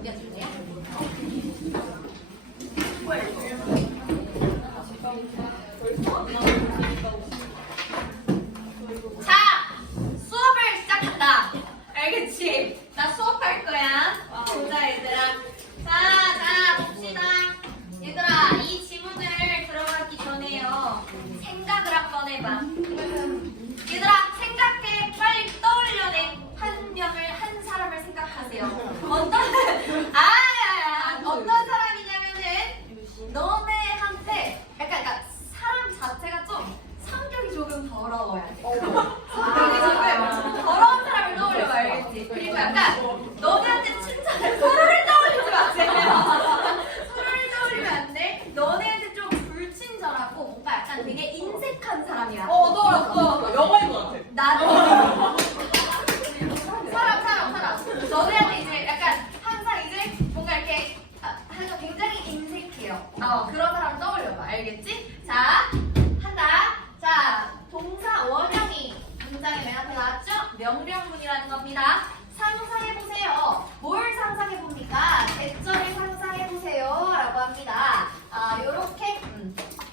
넘겨줄래요? 자, 수업을 시작한다. 알겠지? 나 수업할 거야. 보자, 얘들아. 자, 봅시다. 얘들아, 이 지문을 들어가기 전에요. 생각을 한번 해봐. 얘들아, 생각해. 빨리 떠올려내. 한 명을, 한 사람을 생각하세요. 어떤 사람이냐면은, 너네한테 그러니까 사람 자체가 좀 성격이 조금 더러워야 돼. 성격이 조금 더러운 사람을 떠올려봐, 알겠지? 그리고 약간 너네한테 칭찬을 서로를 떠올리지 마, 제발. 서로를 떠올리면 안 돼. 너네한테 좀 불친절하고 뭔가 약간 되게 인색한 사람이야. 또 영화인 것 같아. 나도 사람. 너네한테 이제 약간 항상 이제 뭔가 이렇게 하는 거 굉장히 인색해요. 그런 사람 떠올려봐, 알겠지? 자, 한다. 자, 동사 원형이 문장에 맨 앞에 나왔죠? 명령문이라는 겁니다. 상상해보세요. 뭘 상상해봅니까? 대절을 상상해보세요 라고 합니다. 요렇게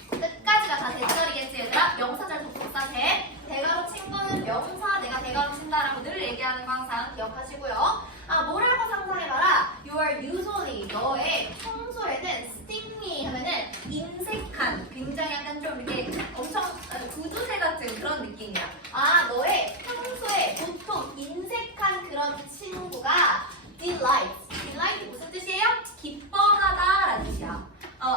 끝까지가 다 대절이겠지, 얘들아? 명사 잘 접속사 대. 대가로 친 거는 명사, 내가 대가로 친다라고 늘 얘기하는 거 항상 기억하시고요. 뭐라고 상상해봐라. You are usually, 너의 평소에는 stingy 하면은 인색한, 굉장히 약간 좀 이렇게 엄청 구두쇠 같은 그런 느낌이야. 너의 평소에 보통 인색한 그런 친구가 delight. delight 무슨 뜻이에요? 기뻐하다라는 뜻이야.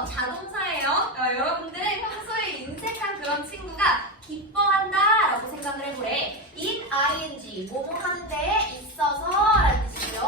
자동사예요. 여러분들의 평소에 인색한 그런 친구가 기뻐한다라고 생각을 해보래. in ing 뭐뭐 하는 데에 있어서라는 뜻이죠.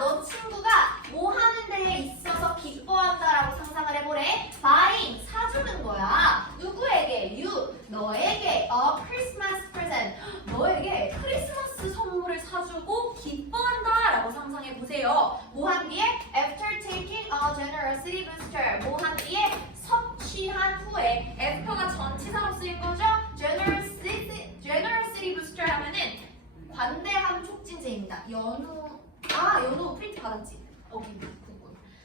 너 친구가 뭐 하는 데에 있어서 기뻐한다라고 상상을 해보래. buying 사주는 거야. 누구에게? you 너에게 a Christmas present 너에게 크리스마스 선물을 사주고 기뻐한다라고 상상해 보세요. 뭐 한 뒤에 after taking a generosity booster 뭐 한 뒤에 섭취한 후에 after가 전치사로 쓰인 거죠. generosity booster 하면은 관대함 촉진제입니다. 연우 프린트 받았지?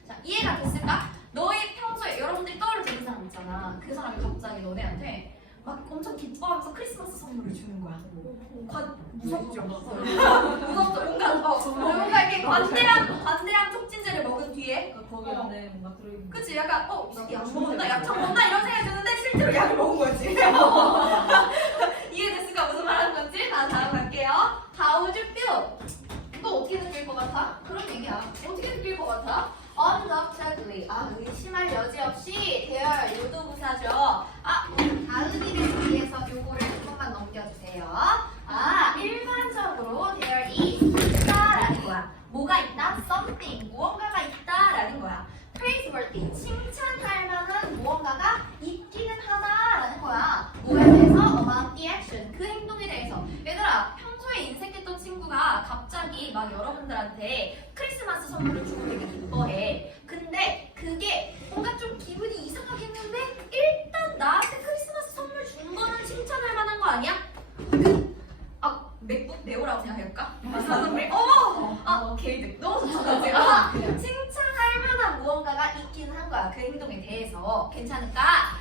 자, 이해가 됐을까? 너의 평소에 여러분들이 떠올리는 사람 있잖아. 그 사람이 갑자기 너네한테 막 엄청 기뻐하면서 크리스마스 선물을 주는 거야. 무섭죠? 무섭죠? 뭔가 이렇게 관대한 촉진제를 먹은 뒤에 거기 안에 뭔가 들어있는. 그치? 약간 약 먹었나? 약참 먹나? 이런 생각이 드는데 실제로 약을 먹은 거지. 이해됐을까? 무슨 말하는 건지? 다음 갈게요. How would you feel? 또 어떻게 느낄 것 같아? 그런 얘기야. 어떻게 느낄 것 같아? Undoubtedly. 의심할 여지 없이 대열 요도부사죠. 다른 일에 비해서 요거를 조금만 넘겨주세요. 일반적으로 there is 있다라는 거야. 뭐가 있다? something. 무언가가 있다라는 거야. praiseworthy. 칭찬할 만한 무언가가 있기는 하다라는 거야. 뭐에 대해서? about the action. 그 행동에 대해서. 얘들아, 평소에 인색했던 친구가 갑자기 막 여러분들한테 크리스마스 선물을 주고 되게 기뻐해. 근데 그게 뭔가 좀 기분이 이상하겠는데 일단 나한테 크리스마스 선물 준 거는 칭찬할 만한 거 아니야? 맥북 네오라고 생각할까? 선물? 게이드. 너무 좋다. 칭찬할 만한 무언가가 있긴 한 거야. 그 행동에 대해서. 괜찮을까?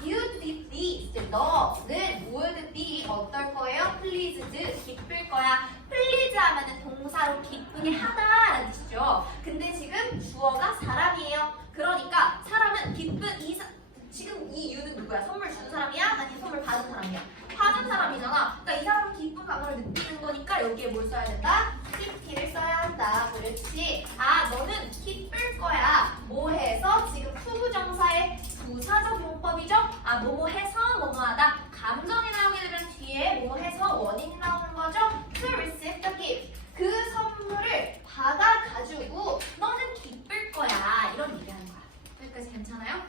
You did this. 너는 would be 어떨 거예요? pleased. 기쁠 거야. please 하면은 동사로 기쁘게 하다라는 뜻이죠. 근데 지금 주어가 사람이에요. 그러니까 사람은 지금 이 you는 누구야? 선물 준 사람이야? 아니면 선물 받은 사람이야? 받은 사람이잖아. 그러니까 이 사람은 기쁜 감정을 느끼는 거니까 여기에 뭘 써야 된다? 기쁘를 써야 한다. 그렇지. 너는 기쁠 거야. 뭐 해서? 지금 후부정사의 부사적 용법이죠? 뭐뭐 해서 뭐뭐하다. 감정이 나오게 되면 뒤에 뭐뭐 해서 원인이 나오는 거죠? To receive the gift. 그 선물을 받아가지고 너는 기쁠 거야. 이런 얘기하는 거야. 여기까지 괜찮아요?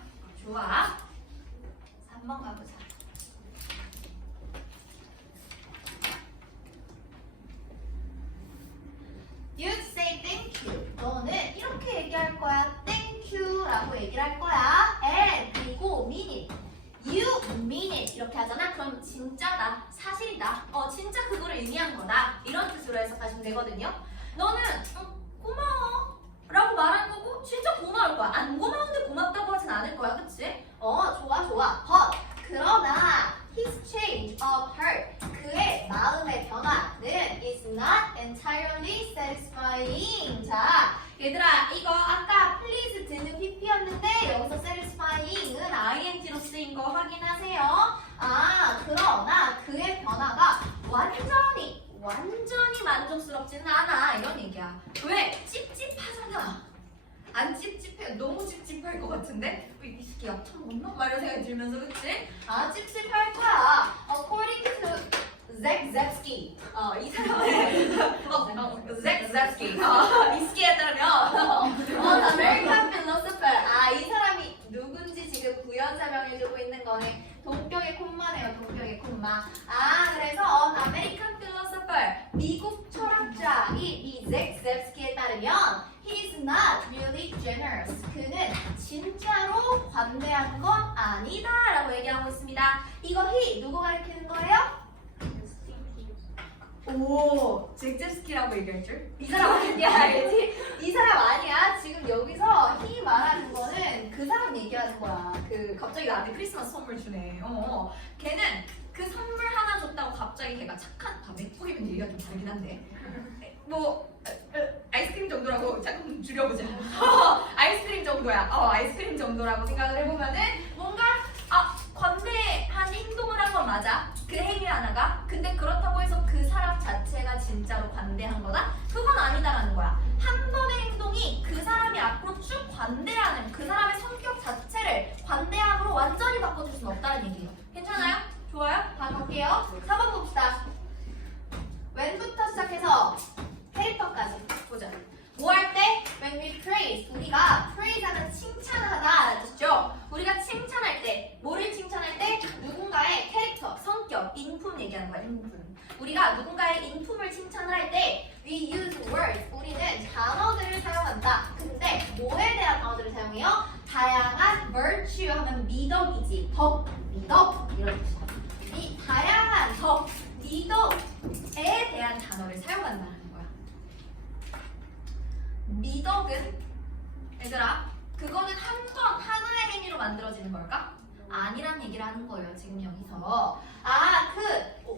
좋아. 3번 가보자. You'd say thank you. 너는 이렇게 얘기할 거야. Thank you 라고 얘기를 할 거야. And 그리고 mean it. You mean it. 이렇게 하잖아. 그럼 진짜다. 사실이다. 진짜 그거를 의미한 거다. 이런 뜻으로 해석하시면 되거든요. 너는 고마워 얘들아 이거 아까 please 드는 pp였는데 여기서 satisfying은 ing로 쓰인 거 확인하세요. 아 그러나 그의 변화가 완전히 만족스럽지는 않아 이런 얘기야. 왜? 찝찝하잖아. 안 찝찝해? 너무 찝찝할 것 같은데? 이 새끼 약참 없나? 막 이런 생각이 들면서 그치? 아 찝찝할 거야. According to Zach Zepsky 이 사람의 Zach Zepsky 이스키에 따르면 American philosopher 이 사람이 누군지 지금 구현 설명해주고 있는 거네. 동격의 콤마네요. 동격의 콤마. 그래서 American philosopher 미국 철학자 이 Zach Zepsky에 따르면 He's not really generous. 그는 진짜로 관대한 건 아니다 라고 얘기하고 있습니다. 이거 he 누구 가리키는 거예요? 오, 잭제스키라고 얘기할 줄? 이 사람 아니야, 알지? 이 사람 아니야. 지금 여기서 he 말하는 거는 그 사람 얘기하는 거야. 갑자기 나한테 크리스마스 선물 주네. 걔는 그 선물 하나 줬다고 갑자기 걔가 착한 밤에 꾸리면 얘기가 좀 다르긴 한데. 아이스크림 정도라고 조금 줄여보자. 아이스크림 정도야. 아이스크림 정도라고 생각을 해보면은 뭔가 관대한 행동을 한 건 맞아. 그 행위 하나가. 근데 그렇다고 해서 그 사람 자체가 진짜로 관대한 거다? 그건 아니다라는 거야. 한 번의 행동이 그 사람이 앞으로 쭉 관대하는 그 사람의 성격 자체를 관대함으로 완전히 바꿔줄 수는 없다는 얘기예요. 괜찮아요? 좋아요? 다음 갈게요. 4번 봅시다. when부터 시작해서 캐릭터까지 보자. 뭐 할 때? When we praise. 우리가 praise하면 칭찬하다 뜻이죠. 우리가 칭찬할 때, 뭐를 칭찬할 때? 누군가의 캐릭터, 성격, 인품 얘기하는 거야. 인품. 우리가 누군가의 인품을 칭찬을 할 때 we use words. 우리는 단어들을 사용한다. 근데 뭐에 대한 단어들을 사용해요? 다양한 virtue 하면 미덕이지. 덕, 미덕 이런 뜻이야. 이 다양한 덕, 미덕에 대한 단어를 사용한다는 거야. 미덕은 얘들아 그거는 한 번 하나의 행위로 만들어지는 걸까? 아니란 얘기를 하는 거예요 지금 여기서.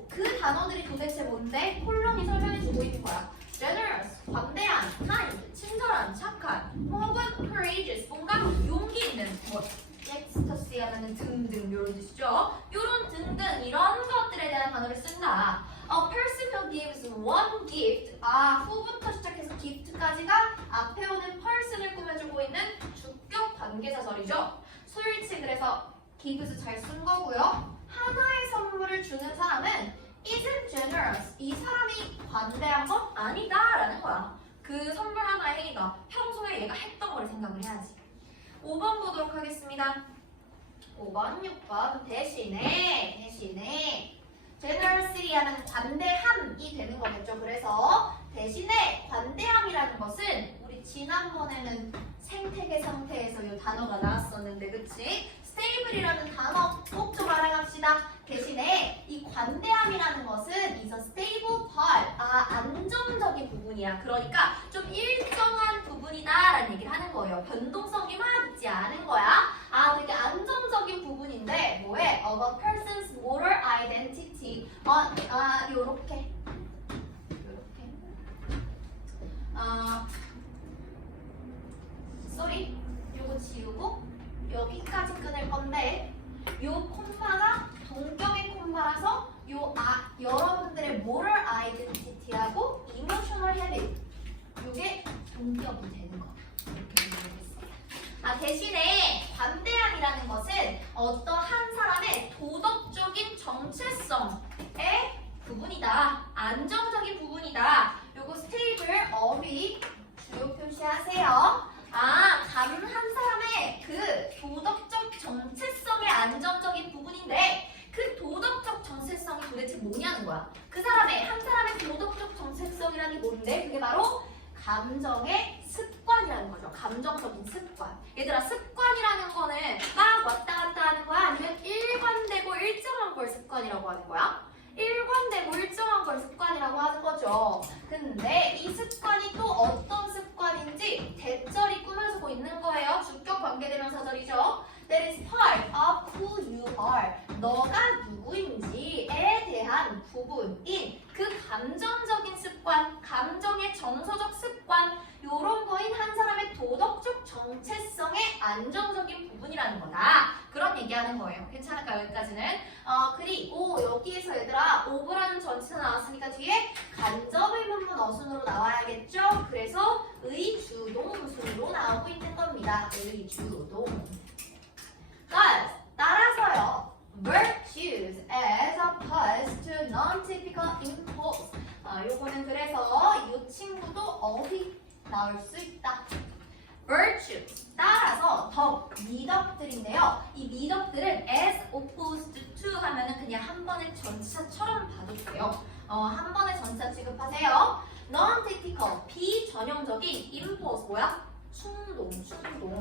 그 단어들이 도대체 뭔데? 콜론이 설명해주고 있는 거야. generous, 관대한, kind, 친절한, 착한, 혹은 courageous, 뭔가 용기 있는 ecstasy 하면은 등등 이런 뜻이죠. 이런 등등 이런 것들에 대한 단어를 쓴다. A person who gives one gift. who부터 시작해서 gift까지가 앞에 오는 person을 꾸며주고 있는 주격 관계사절이죠. 솔치 그래서 gives 잘 쓴 거고요. 하나의 선물을 주는 사람은 isn't generous. 이 사람이 관대한 건 아니다 라는 거야. 그 선물 하나의 행위가 평소에 얘가 했던 걸 생각을 해야지. 5번 보도록 하겠습니다. 5번, 6번 대신에 generosity 하면 관대함이 되는 거겠죠. 그래서 대신에 관대함이라는 것은 우리 지난번에는 생태계 상태에서 이 단어가 나왔었는데 그치? stable이라는 단어 꼭 좀 알아갑시다. 대신에 이 관대함이라는 것은 is a stable part. 안정적인 부분이야. 그러니까 좀 일정한 부분이다 라는 얘기를 하는 거예요. 변동성이 막 있지 않은 거야. 되게 안정적인 부분인데 뭐해? Of a person's moral identity. 요렇게 sorry. 요거 지우고 여기까지 끊을 건데 요 콤마가 동격의 콤마라서 여러분들의 moral identity하고 emotional habit 요게 동격이 되는 거야. 이렇게 얘기하겠습니다. 대신에 관대함이라는 것은 어떠한 사람의 도덕적인 정체성의 부분이다. 안정적인 부분이다. 요거 스테이블 업이 주요 표시하세요. 한 사람의 그 도덕적 정체성의 안정적인 부분인데 그 도덕적 정체성이 도대체 뭐냐는 거야. 한 사람의 도덕적 정체성이라는 게 뭔데? 그게 바로 감정의 습관이라는 거죠. 감정적인 습관. 얘들아 습관이라는 거는 막 왔다 갔다 하는 거야? 아니면 일관되고 일정한 걸 습관이라고 하는 거야? 일관되고 일정한 걸 습관이라고 하는 거죠. 근데 이 습관이 또 어떤 습관인지 대절이 꾸며주고 있는 거예요. 주격 관계대명사절이죠. That is part of who you are. 너가 누구인지에 대한 부분인 그 감정적인 습관, 감정의 정서적 습관 요런 거인 한 사람 안정적인 부분이라는 거다. 그런 얘기하는 거예요. 괜찮을까요? 여기까지는? 그리고 여기에서 얘들아 of라는 전치사 나왔으니까 뒤에 간접 의문문 어순으로 나와야겠죠? 그래서 의주동 무순으로 나오고 있는 겁니다. 의주동. 따라서요. Virtues as opposed to non-typical impulse. 요거는 그래서 이 친구도 어휘 나올 수 있다. Virtue. 따라서 덕, 미덕들인데요. 이 미덕들은 as opposed to 하면은 그냥 한 번의 전치사처럼 봐도 돼요. 한 번의 전치사 취급하세요. Non-typical, 비전형적인 impulse 뭐야? 충동.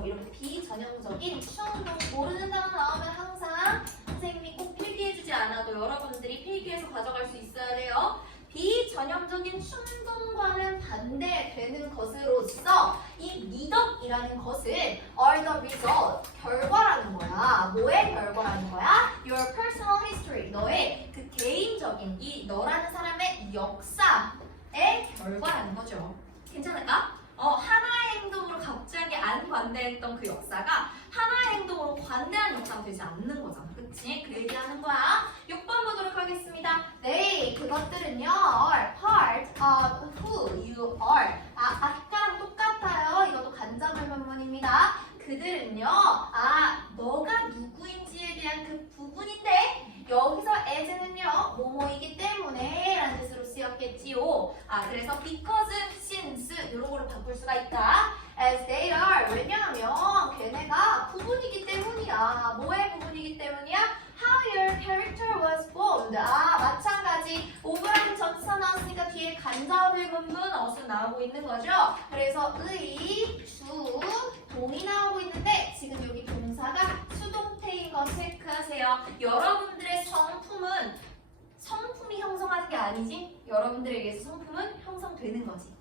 이렇게 비전형적인 충동 모르는 단어 나오면 항상 선생님이 꼭 필기해주지 않아도 여러분들이 필기해서 가져갈 수 있어야 돼요. 비전형적인 충동과는 반대되는 것으로서 이 미덕이라는 것은 are the result, 결과라는 거야. 뭐의 결과라는 거야? Your personal history, 너의 그 개인적인 이 너라는 사람의 역사의 결과라는 거죠. 괜찮을까? 하나의 행동으로 갑자기 안 관대했던 그 역사가 하나의 행동으로 관대한 역사가 되지 않는 거잖아. 그치? 그 얘기하는 거야. 6번 보도록 하겠습니다. 네, 그것들은요 are part of who you are. 아까랑 똑같아요. 이것도 간접 의문문입니다. 그들은요, 너가 누구인지에 대한 그 부분인데 여기서 as는요, 뭐뭐이기 때문에 라는 뜻으로 쓰였겠지요. 그래서 because, since 이런 걸로 바꿀 수가 있다. As they are. 왜냐하면 걔네가 부분이기 때문이야. 뭐의 부분이기 때문이야? How your character was formed. 마찬가지. over라는 전치사 나왔으니까 뒤에 간접 의문문 어순 나오고 있는 거죠. 그래서 의, 주, 동이 나오고 있는데 지금 여기 동사가 수동태인 거 체크하세요. 여러분들의 성품이 형성하는 게 아니지. 여러분들에 의해서 성품은 형성되는 거지.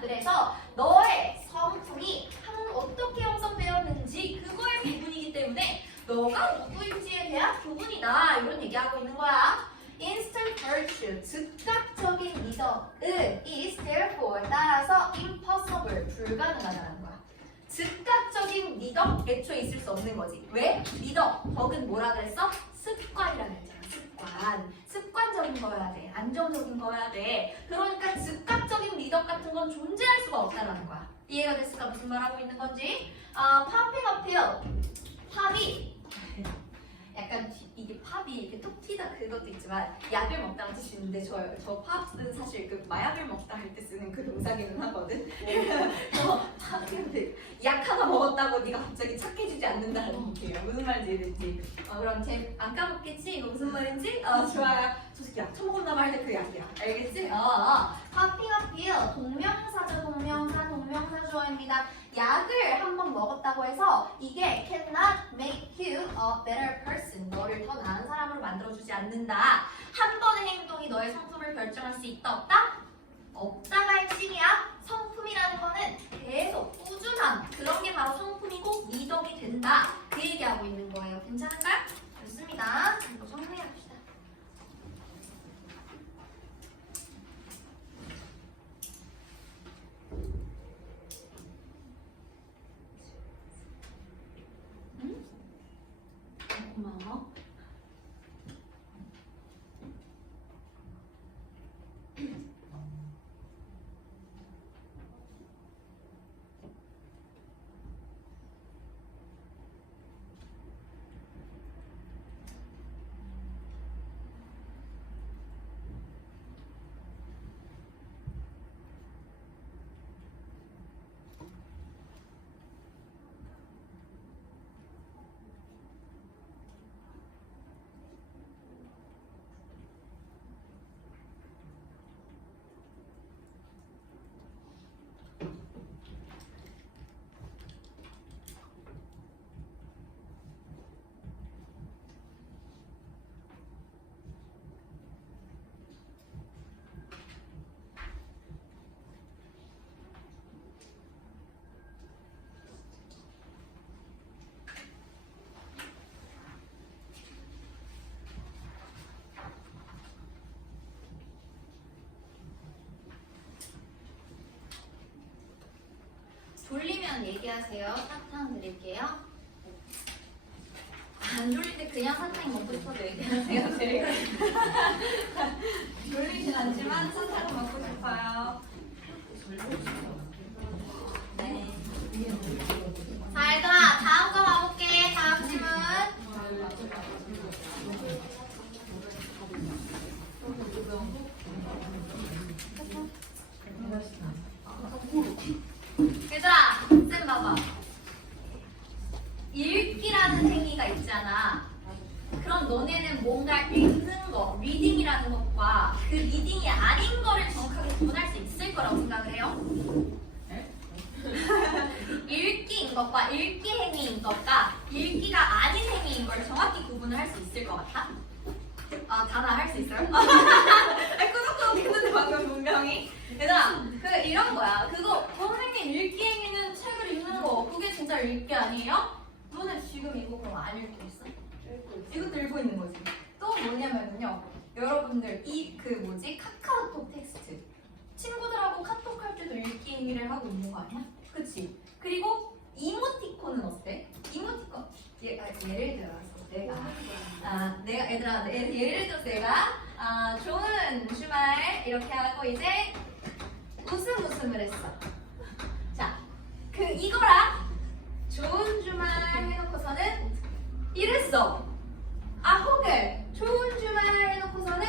그래서 너의 성품이 어떻게 형성되었는지 그거의 부분이기 때문에 너가 누구인지에 대한 부분이다. 이런 얘기하고 있는 거야. Instant virtue, 즉각적인 미덕은 is therefore 따라서 impossible, 불가능하다는 거야. 즉각적인 미덕 애초에 있을 수 없는 거지. 왜? 미덕, 덕은 뭐라 그랬어? 습관이라고 했잖아. 습관적인 거여야 돼. 안정적인 거여야 돼. 그러니까 즉각적인 미덕 같은 건 존재할 수가 없다는 거야. 이해가 됐을까? 무슨 말하고 있는 건지? Popping appeal. 팝이 약간 이게 팝이 이렇게 톡 튀다 그것도 있지만 약을 먹다가 뜻이 있는데 저 팝은 사실 그 마약을 먹다 할 때 쓰는 그 동사기는 하거든. 팝인데 약 하나 먹었다고 네가 갑자기 착해지지 않는다는 얘기예요. 무슨 말인지 이해됐지? 그럼 쟤 안 까먹겠지? 이거 무슨 말인지? 좋아요. 저 새끼 약 처먹었나 봐 할 때 그 약이야. 알겠지? Popping appeal. 동명사죠. 동명사 주어입니다. 약을 한 번 먹었다고 해서 이게 cannot make you a better person. 너를 더 나은 사람으로 만들어주지 않는다. 한 번의 행동이 너의 성품을 결정할 수 있다 없다? 없다가 핵심이야. 성품이라는 거는 계속 꾸준함. 그런 게 바로 성품이고 미덕이 된다. 그 얘기하고 있는 거예요. 괜찮을까요? 좋습니다. 이거 정리합시다. 고마워. 졸리면 얘기하세요. 사탕 드릴게요. 안 졸릴 때 그냥 사탕이 먹고 싶어도 얘기하세요. 졸리진 않지만 사탕은 먹고 싶어요. 네. 자, 얘들아, 다음 거 봐볼게. 다음 질문. 얘들아, 쌤 봐봐. 읽기라는 행위가 있잖아. 그럼 너네는 뭔가 읽는 거, 리딩이라는 것과 그 리딩이 아닌 거를 정확하게 구분할 수 있을 거라고 생각을 해요? 읽기인 것과 읽기 행위인 것과 읽기가 아닌 행위인 걸 정확히 구분을 할 수 있을 것 같아? 아, 다나 할 수 있어요? 꾸덕꾸덕 했는데 방금 분명히. 얘들아, 이런 거야. 그거 선생님 읽기 행위는 책을 읽는 거 그게 진짜 읽기 아니에요? 너네 지금 이거 그럼 안 읽고 있어? 이거 들고 있는 거지. 또 뭐냐면요, 여러분들 카카오톡 텍스트 친구들하고 카톡 할 때도 읽기 행위를 하고 있는 거 아니야? 그치? 그리고 이모티콘은 어때? 이모티콘 예를 들어서 예를 들어서 내가 좋은 주말 이렇게 하고 이제 웃음을 했어. 자, 이거랑 좋은 주말 해놓고서는 이랬어. 혹은 좋은 주말 해놓고서는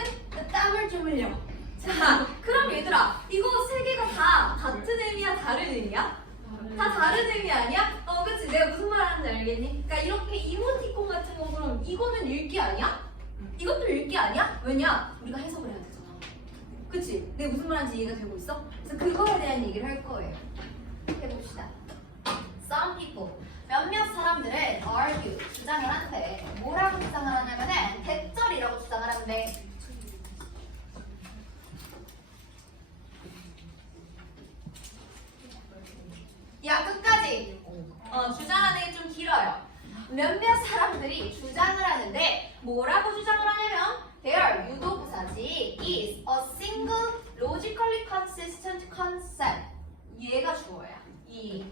땀을 좀 흘려. 자, 그럼 얘들아, 이거 세 개가 다 같은 의미야, 다른 의미야? 다 다른 의미 아니야? 그치? 내가 무슨 말 하는지 알겠니? 그러니까 이렇게 이모티콘 같은 거 그럼 이거는 읽기 아니야? 이것도 읽기 아니야? 왜냐? 우리가 해석을 해야 되잖아. 그치? 내가 무슨 말 하는지 이해가 되고 있어? 그래서 그거에 대한 얘기를 할 거예요. 해봅시다. Some people, 몇몇 사람들은 argue, 주장을 한대. 뭐라고 주장을 하냐면은 대절이라고 주장을 한대. 야, 끝까지. 주장하는 게 좀 길어요. 몇몇 사람들이 주장을 하는데 뭐라고 주장을 하냐면 their 유도부사지 is a single logically consistent concept. 얘가 주어야. 이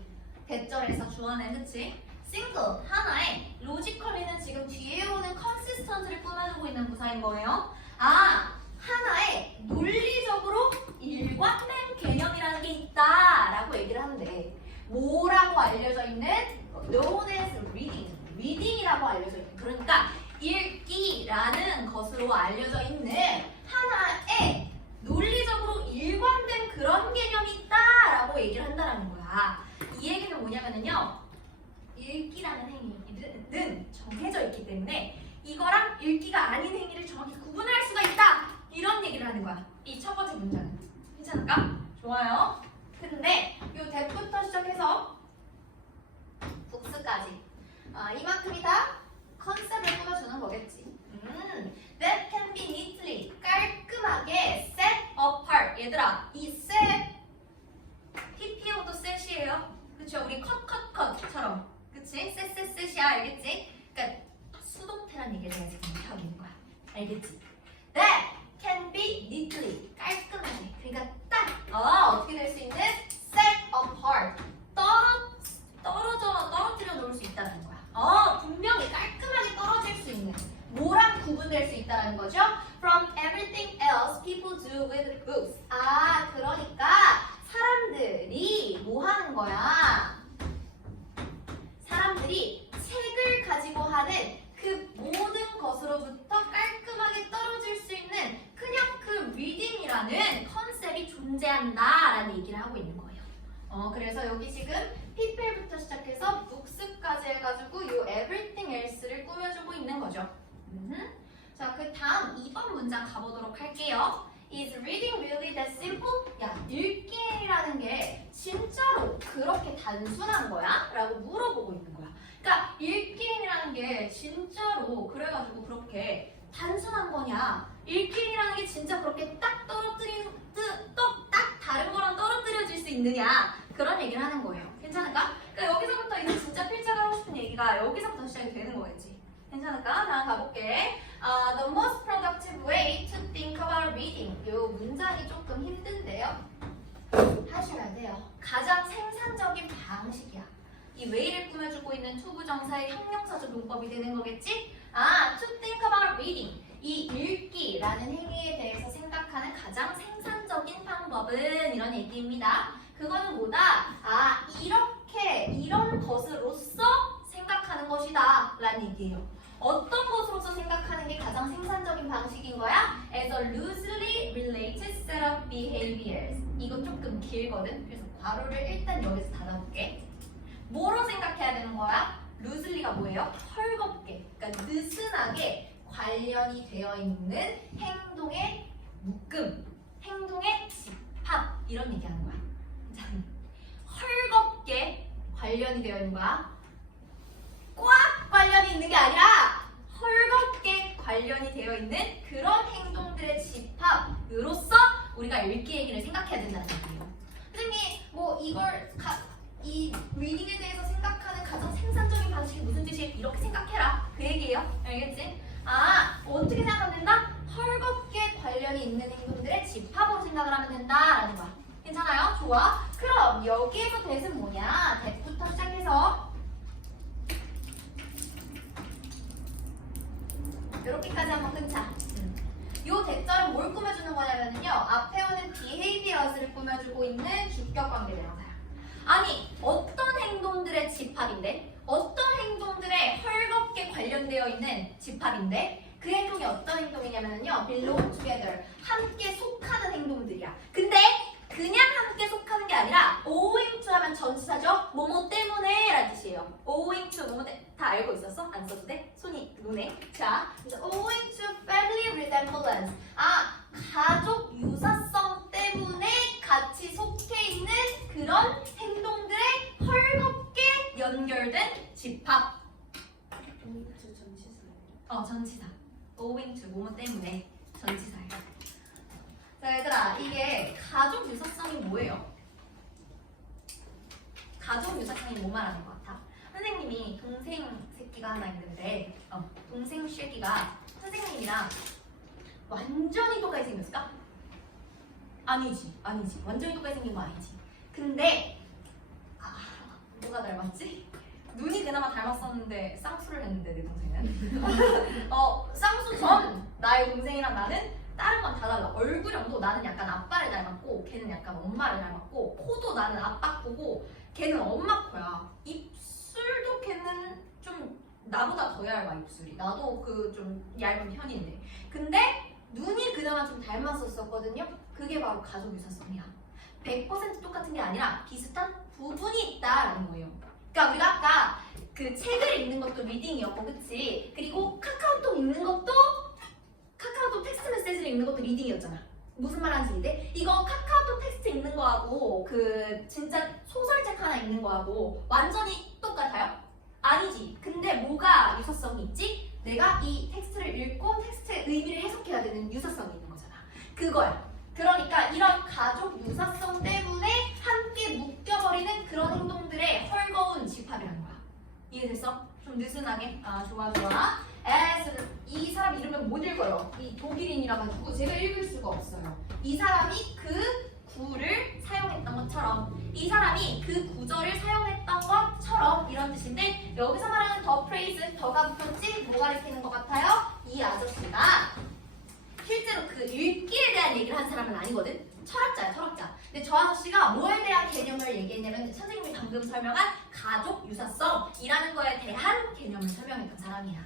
대절에서 주어는 그치? single 하나의 logically는 지금 뒤에 오는 consistent를 꾸며주고 있는 부사인 거예요. 하나의 논리적으로 일관된 개념이라는 게 있다라고 얘기를 하는데 뭐라고 알려져 있는? known as reading이라고 알려져 있는, 그러니까 읽기라는 것으로 알려져 있는 하나의 논리적으로 일관된 그런 개념이 있다라고 얘기를 한다는 거야. 이 얘기는 뭐냐면요, 읽기라는 행위는 정해져 있기 때문에 이거랑 읽기가 아닌 행위를 정확히 구분할 수가 있다, 이런 얘기를 하는 거야. 이 첫 번째 문장은. 괜찮을까? 좋아요. 근데 요 that부터 시작해서 북스까지 이만큼이 다 컨셉을 꾸며주는 거겠지. That can be neatly, 깔끔하게 set apart. 얘들아, 이 set PPO도 set이에요. 그쵸? 우리 컷처럼. 그치? set이야. 알겠지? 그러니까 수동태란 얘기를 내가 지금 하고 있는 거야. 알겠지? That can be neatly, 깔끔하게. 그러니까 딱 어떻게 될 수 있는? set apart. 떨어뜨려 놓을 수 있다는 거야. 분명히 깔끔하게 떨어질 수 있는, 뭐랑 구분될 수 있다는 거죠? From everything else people do with books. 그러니까 사람들이 뭐 하는 거야? 사람들이 책을 가지고 하는 그 모든 것으로부터 깔끔하게 떨어질 수 있는 그냥 그 reading이라는 컨셉이 존재한다라는 얘기를 하고 있는 거예요. 그래서 여기 지금 people부터 시작해서 books까지 해가지고 이 everything else를 꾸며주고 있는 거죠. 자, 그 다음 2번 문장 가보도록 할게요. Is reading really that simple? 야, 읽기라는 게 진짜로 그렇게 단순한 거야? 라고 물어보고 있는 거야. 그러니까 읽기라는 게 진짜로 그래가지고 그렇게 단순한 거냐? 읽기라는 게 진짜 그렇게 딱 다른 거랑 떨어뜨려질 수 있느냐? 그런 얘기를 하는 거예요. 괜찮을까? 그러니까 여기서부터 이제 진짜 필자가 하고 싶은 얘기가 여기서부터 시작이 되는 거겠지. 괜찮을까? 다음 가볼게. The most productive way to think about reading. 이 문장이 조금 힘든데요. 하셔야 돼요. 가장 생산적인 방식이야. 이 way를 꾸며주고 있는 투부정사의 형용사적 용법이 되는 거겠지? 아, to think about reading. 이 읽기라는 행위에 대해서 생각하는 가장 생산적인 방법은 이런 얘기입니다. 그거는 뭐다? 아, 이런 것으로서 생각하는 것이다 라는 얘기예요. 어떤 것으로서 생각하는 게 가장 생산적인 방식인 거야? As a loosely related set of behaviors. 이거 조금 길거든? 그래서 괄호를 일단 여기서 닫아볼게. 뭐로 생각해야 되는 거야? loosely가 뭐예요? 헐겁게, 그러니까 느슨하게 관련이 되어 있는 행동의 묶음, 행동의 집합 이런 얘기하는 거야. 자, 헐겁게 관련이 되어 있는 거야. 꽉 관련이 있는 게 아니라 헐겁게 관련이 되어 있는 그런 행동들의 집합으로서 우리가 읽기 얘기를 생각해야 된다는 얘기예요. 선생님, 뭐 이 리딩에 대해서 생각하는 가장 생산적인 방식이 무슨 뜻이에요? 이렇게 생각해라. 그 얘기예요. 알겠지? 아, 어떻게 생각하면 된다? 헐겁게 관련이 있는 행동들의 집합으로 생각을 하면 된다라는 거야. 괜찮아요? 좋아. 그럼 여기에서 that은 뭐냐? that부터 시작해서 이렇게까지 한번 끊자. 요 대절은 뭘 꾸며주는 거냐면요. 앞에 오는 behaviors를 꾸며주고 있는 주격 관계 대명사야. 아니, 어떤 행동들의 집합인데? 어떤 행동들의 헐겁게 관련되어 있는 집합인데? 그 행동이 어떤 행동이냐면요. belong together. 함께 속하는 행동들이야. 근데 그냥 함께 속하는 게 아니라 owing to 하면 전치사죠? 뭐뭐 때문에 라는 뜻이에요. owing to 뭐뭐 다 알고 있었어? 안 써도 돼? 손이 눈에. 자, 이제 owing to family resemblance. 아, 가족 유사성 때문에 같이 속해 있는 그런 행동들의 헐겁게 연결된 집합. 전치사. owing to 뭐뭐 때문에 전치사예요. 자, 얘들아, 이게 가족 유사성이 뭐예요? 가족 유사성이 뭐 말하는 것 같아? 선생님이 동생 새끼가 하나 있는데 동생 쉐기가 선생님이랑 완전히 똑같이 생겼을까? 아니지. 완전히 똑같이 생긴 거 아니지. 근데 뭐가 닮았지? 눈이 그나마 닮았었는데 쌍수를 했는데 내 동생은 쌍수 전 나의 동생이랑 나는 다른 건 다 달라. 얼굴형도 나는 약간 아빠를 닮았고 걔는 약간 엄마를 닮았고 코도 나는 아빠 코고 걔는 엄마 코야. 입술도 걔는 좀 나보다 더 얇아 입술이. 나도 그 좀 얇은 편인데. 근데 눈이 그나마 좀 닮았었거든요. 그게 바로 가족 유사성이야. 100% 똑같은 게 아니라 비슷한 부분이 있다라는 거예요. 그러니까 우리가 아까 그 책을 읽는 것도 리딩이었고, 그치? 그리고 카카오톡 읽는 것도 카카오톡 텍스트 메시지를 읽는 것도 리딩이었잖아. 무슨 말 하는지 이해? 이거 카카오톡 텍스트 읽는 거하고 그 진짜 소설책 하나 읽는 거하고 완전히 똑같아요? 아니지. 근데 뭐가 유사성이 있지? 내가 이 텍스트를 읽고 텍스트의 의미를 해석해야 되는 유사성이 있는 거잖아. 그거야. 그러니까 이런 가족 유사성 때문에 함께 묶여버리는 그런 행동들의 헐거운 집합이라는 거야. 이해됐어? 좀 느슨하게? 아, 좋아. 이 사람 이름은 못 읽어요. 이 독일인이라 가지고 제가 읽을 수가 없어요. 이 사람이 그 구를 사용했던 것처럼, 이 사람이 그 구절을 사용했던 것처럼 이런 뜻인데, 여기서 말하는 더 프레이즈, 더가 붙었지? 뭐 가리키는 것 같아요? 이 아저씨가 실제로 그 읽기에 대한 얘기를 한 사람은 아니거든? 철학자야, 철학자. 근데 저 아저씨가 뭐에 대한 개념을 얘기했냐면 선생님이 방금 설명한 가족 유사성이라는 거에 대한 개념을 설명했던 사람이야.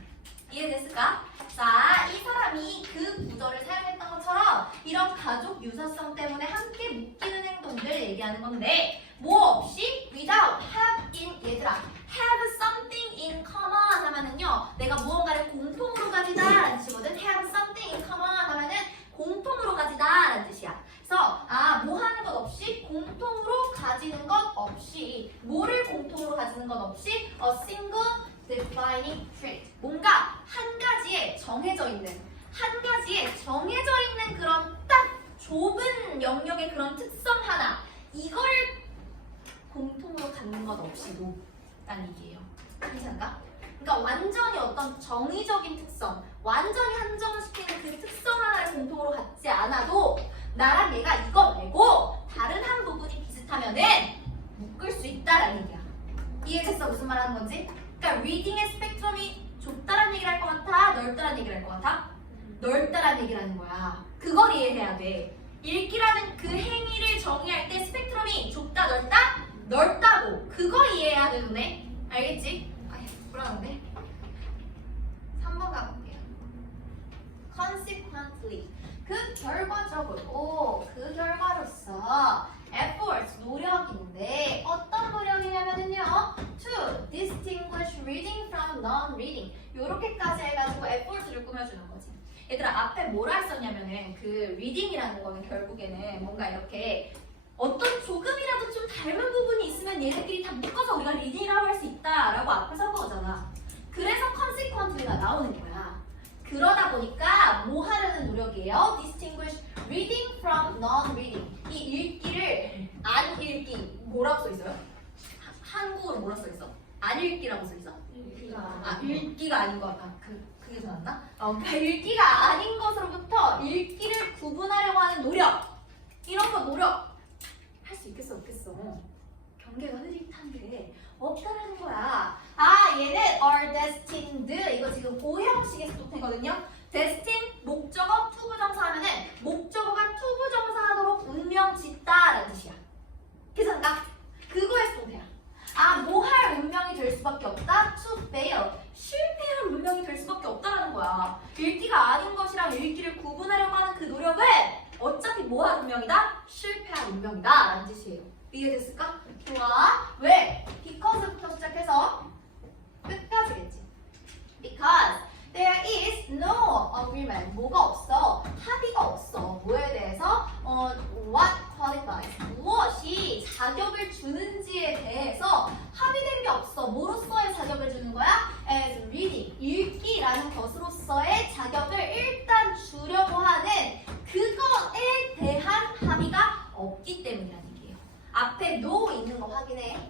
이해됐을까? 자, 이 사람이 그 구절을 사용했던 것처럼 이런 가족 유사성 때문에 함께 묶이는 행동들을 얘기하는 건데, 뭐 없이 without 얘들아, have something in common 하면은요, 내가 무언가를 공통으로 가지다 라는 뜻이거든. have something in common 하면은 공통으로 가지다 라는 뜻이야. 그래서 뭐 하는 것 없이, 공통으로 가지는 것 없이, 뭐를 공통으로 가지는 것 없이 a single defining trait, 뭔가 한 가지에 정해져 있는 그런 딱 좁은 영역의 그런 특성 하나, 이걸 공통으로 갖는 것 없이도 라는 얘기예요. 괜찮을까? 그러니까 완전히 어떤 정의적인 특성, 완전히 한정시키는 그 특성 하나를 공통으로 갖지 않아도 나랑 얘가 이거 말고 다른 한 부분이 비슷하면은 묶을 수 있다라는 얘기야. 이해됐어? 무슨 말 하는 건지? 그러니까 리딩의 스펙트럼이 좁다란 얘기를 할 것 같아? 넓다란 얘기를 할 것 같아? 넓다란 얘기를 하는 거야. 그걸 이해해야 돼. 읽기라는 그 행위를 정의할 때 스펙트럼이 좁다, 넓다? 넓다고. 그거 이해해야 되는데. 알겠지? 아휴, 불안한데. 3번 가볼게요. Consequently. 그 결과적으로, 그 결과로서 efforts, 노력인데 어떤 노력이냐면요 to distinguish reading from non-reading 요렇게까지 해가지고 effort를 꾸며주는 거지. 얘들아 앞에 뭐라 했었냐면은 그 reading이라는 거는 결국에는 뭔가 이렇게 어떤 조금이라도 좀 닮은 부분이 있으면 얘네들이 다 묶어서 우리가 reading이라고 할 수 있다라고 앞에서 한 거잖아. 그래서 consequently가 나오는 거야. 그러다 보니까 뭐 하려는 노력이에요? distinguish reading from non-reading. 이 읽기를 안 읽기 뭐라고 써 있어요? 한국어로 뭐라고 써 있어? 안 읽기라고 써 있어? 읽기가 아닌 것 같아. 그게 더 낫나? 그러니까 읽기가 아닌 것으로부터 읽기를 구분하려고 하는 노력. 이런 거 노력 할 수 있겠어 없겠어? 경계가 흐릿한데 없다라는 거야. 얘는 are destined. 이거 지금 오형식의 수동태거든요. destined 목적어 투부정사 하면은 목적어가 투부정사 하도록 운명 짓다라는 뜻이야. 괜찮을까? 그거의 수동태야. 뭐 할 운명이 될 수밖에 없다? to fail. 실패할 운명이 될 수밖에 없다라는 거야. 읽기가 아닌 것이랑 읽기를 구분하려고 하는 그 노력은 어차피 뭐 할 운명이다? 실패할 운명이다 라는 뜻이에요. 이해됐을까? 좋아. 왜? because부터 시작해서 끝까지겠지. Because there is no agreement. 뭐가 없어? 합의가 없어. 뭐에 대해서? What qualifies. 무엇이 자격을 주는지에 대해서 합의된 게 없어. 뭐로서의 자격을 주는 거야? As reading. 읽기라는 것으로서의 자격을 일단 주려고 하는 그것에 대한 합의가 없기 때문이라는 얘기예요. 앞에 no 있는 거 확인해.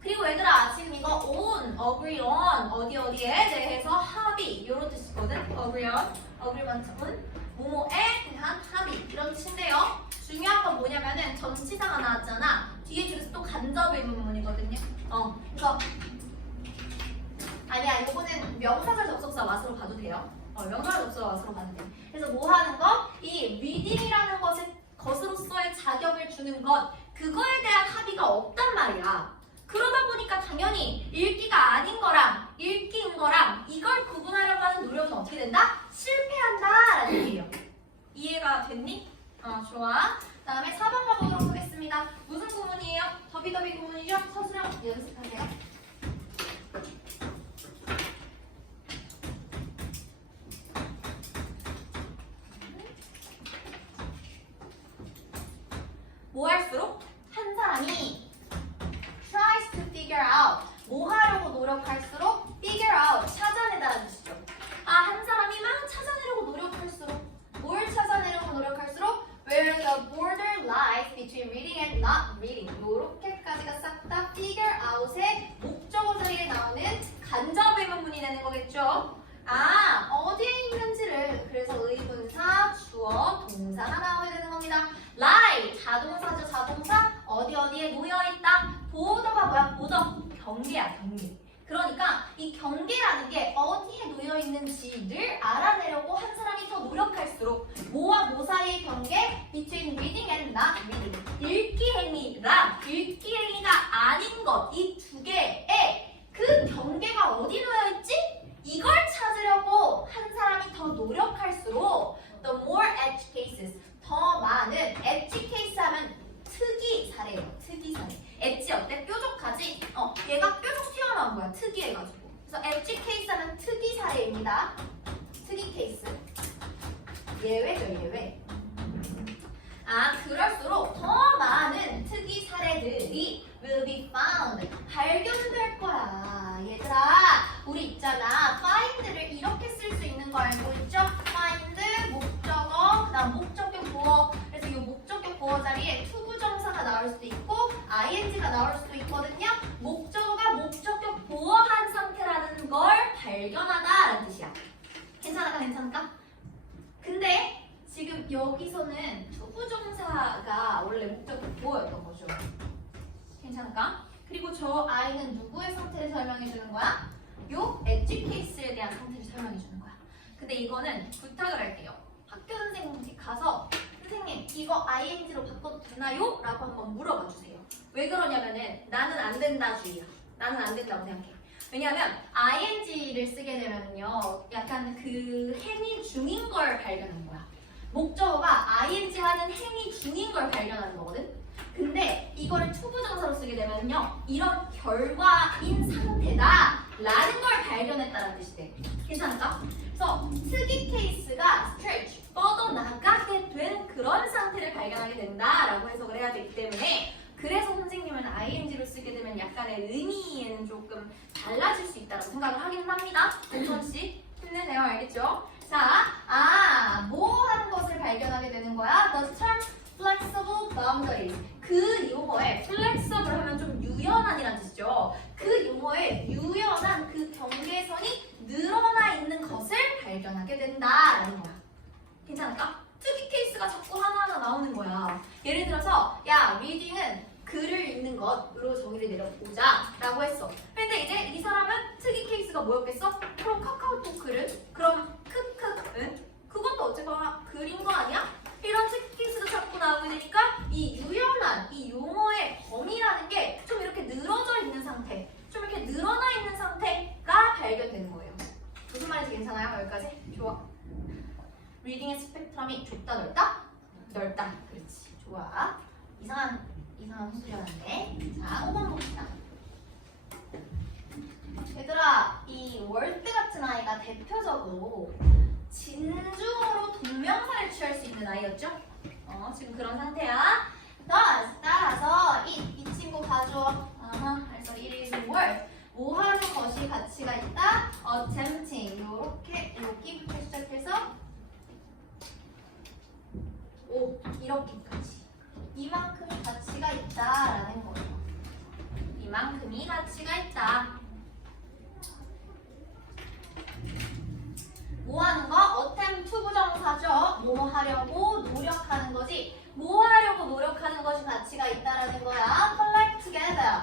그리고 얘들아 지금 이거 on, agree on 어디에 대해서 합의 이런 뜻이거든. agree on, agreement은 뭐뭐에 대한 합의 이런 뜻인데요. 중요한 건 뭐냐면은 전치사가 나왔잖아. 뒤에 줄에서 또 간접 의문문이거든요. 그래서 아니야 이거는 명사절 접속사 와서로 봐도 돼요. 명사절 접속사 와서로 봐도 돼. 그래서 뭐 하는 거? 이 reading이라는 것으로서의 자격을 주는 것 그거에 대한 합의가 없단 말이야. 그러다 보니까 당연히 읽기가 아닌 거랑 읽기인 거랑 이걸 구분하려고 하는 노력은 어떻게 된다? 실패한다라는 얘기예요. 이해가 됐니? 좋아. 다음에 4번 가보도록 하겠습니다. 무슨 구문이에요? 더비더비 구문이죠? 서술형 연습하세요. 뭐 할수록? 한 사람이 tries to figure out. 뭐 하려고 노력할수록 figure out. 찾아내다라는 뜻이죠. 한 사람이 막 찾아내려고 노력할수록 뭘 찾아내려고 노력할수록 where the border lies between reading and not reading. 요렇게까지가 싹 다 figure out의 목적어 자리에 나오는 간접 의문문이 되는 거겠죠. 어디에 있는지를 그래서 의분사, 주어, 동사가 나와야 되는 겁니다. lie 자동사죠. 자동사 어디에 놓여있다. 보더가 뭐야? 보더 경계야 경계. 그러니까 이 경계라는 게 어디에 놓여있는지를 알아내려고 한 사람이 더 노력할수록 뭐와 뭐 사이의 경계? between reading and not reading. 읽기 행위랑 읽기 행위가 아닌 것 이 두 개의 그 경계가 어디 놓여있지? 이걸 찾으려고 한 사람이 더 노력할수록 the more edge cases 더 많은 엣지 케이스 하면 특이 사례예요. 특이 사례. 엣지 어때? 뾰족하지? 얘가 뾰족 튀어나온 거야. 특이해가지고. 그래서 엣지 케이스 하면 특이 사례입니다. 특이 케이스. 예외죠, 예외. 그럴수록 더 많은 특이 사례들이 will be found. 발견될 거야. 얘들아, 우리 있잖아. find를 이렇게 쓸 수 있는 거 알고 있죠? find, 목적어, 그 다음 목적격 보어. 그래서 이 목적격 보어 자리에 투부정사가 나올 수도 있고 ing가 나올 수도 있거든요. 목적어가 목적격 보어한 상태라는 걸 발견하다라는 뜻이야. 괜찮을까? 근데 지금 여기서는 투부정사가 원래 목적격 보어였던 거죠. 괜찮을까? 그리고 저 I는 누구의 상태를 설명해 주는 거야? 요 엣지 케이스에 대한 상태를 설명해 주는 거야. 근데 이거는 부탁을 할게요. 학교 선생님께 가서 선생님 이거 ing로 바꿔도 되나요? 라고 한번 물어봐 주세요. 왜 그러냐면은 나는 안 된다 주의야. 나는 안 된다고 생각해. 왜냐하면 ing를 쓰게 되면요 약간 그 행위 중인 걸 발견하는 거야. 목적어가 ing 하는 행위 중인 걸 발견하는 거거든. 근데 이거를 투부정사로 쓰게 되면요 이런 결과인 상태다 라는 걸 발견했다는 뜻이 돼. 괜찮을까? 그래서 특이 케이스가 stretch, 뻗어나가게 된 그런 상태를 발견하게 된다라고 해석을 해야 되기 때문에 그래서 선생님은 ing로 쓰게 되면 약간의 의미에는 조금 달라질 수 있다고 생각을 하기는 합니다. 동선씨 힘내세요. 알겠죠? 자, 뭐 하는 것을 발견하게 되는 거야? The term flexible boundaries. 그 용어에 flexible 하면 좀 유연한이라는 뜻이죠. 그 용어에 유연한 그 경계선이 늘어나 있는 것을 발견하게 된다라는 거야. 괜찮을까? 특이 케이스가 자꾸 하나하나 나오는 거야. 예를 들어서 야, reading은 글을 읽는 것으로 정의를 내려보자 라고 했어. 근데 이제 이 사람은 특이 케이스가 뭐였겠어? 그럼 카카오토크를? 그럼 크크는? 그것도 어쨌거나 글인 거 아니야? 이런 특이 케이스가 자꾸 나오게 되니까 이 유연한 이 용어의 범위라는 게 좀 이렇게 늘어져 있는 상태, 좀 이렇게 늘어나 있는 상태가 발견되는 거예요. 무슨 말인지 괜찮아요? 여기까지? 좋아. 리딩의 스펙트럼이 좁다 넓다? 넓다. 그렇지. 좋아. 이상한 소리였는데. 자, 5번 봅시다. 얘들아, 이 월드 같은 아이가 대표적으로 진주어로 동명사를 취할 수 있는 아이였죠? 지금 그런 상태야. 따라서 이 친구 봐줘. 그래서 it is worth. 뭐 하는 것이 가치가 있다? attempting. 요렇게, 여기부터 시작해서 이렇게까지. 이만큼의 가치가 있다라는 거예요. 이만큼이 가치가 있다. 뭐 하는 거? attempt 부정사죠. 뭐 하려고 노력하는 거지. 뭐 하려고 노력하는 것이 가치가 있다라는 거야. collect together.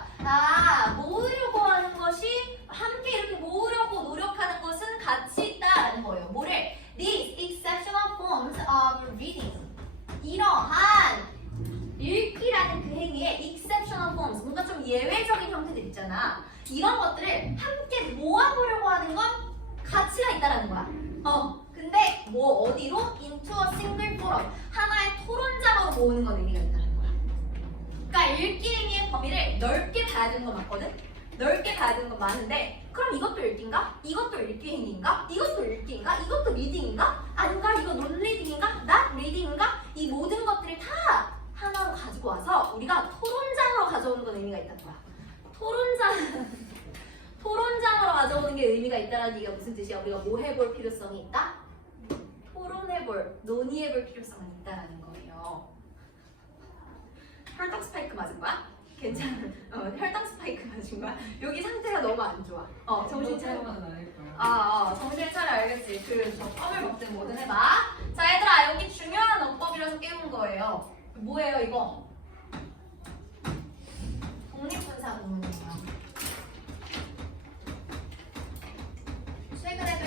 모으려고 하는 것이 함께 이렇게 모으려고 노력하는 것은 가치 있다라는 거예요. 뭐를? These exceptional forms of reading. 이러한 읽기라는 그 행위의 exceptional forms, 뭔가 좀 예외적인 형태들 있잖아. 이런 것들을 함께 모아보려고 하는 건 가치가 있다라는 거야. 근데 뭐 어디로? into a single forum. 하나의 토론장으로 모으는 건 의미가 있다는 거야. 그러니까 읽기 행위의 범위를 넓게 봐야 되는 건 맞거든? 넓게 봐야 되는 건 맞는데 그럼 이것도 읽기인가? 이것도 읽기 행위인가? 이것도 읽기인가? 이것도 리딩인가? 아닌가? 이거 논리딩인가? not 리딩인가? 이 모든 것들을 다 하나로 가지고 와서 우리가 토론장으로 가져오는 건 의미가 있다는 거야. 토론장으로 가져오는 게 의미가 있다는 얘기가 무슨 뜻이야? 우리가 뭐 해볼 필요성이 있다? 논의해볼 필요성이 있다라는 거예요. 혈당 스파이크 맞은 거야? 괜찮아. 혈당 스파이크 맞은 거야? 여기 상태가 너무 안 좋아. 정신 차려. 정신 차려. 알겠지? 저 껌을 먹든 뭐든 해봐. 자, 얘들아, 여기 중요한 어법이라서 깨운 거예요. 뭐예요, 이거? 독립분사 구문이에요. 최근에도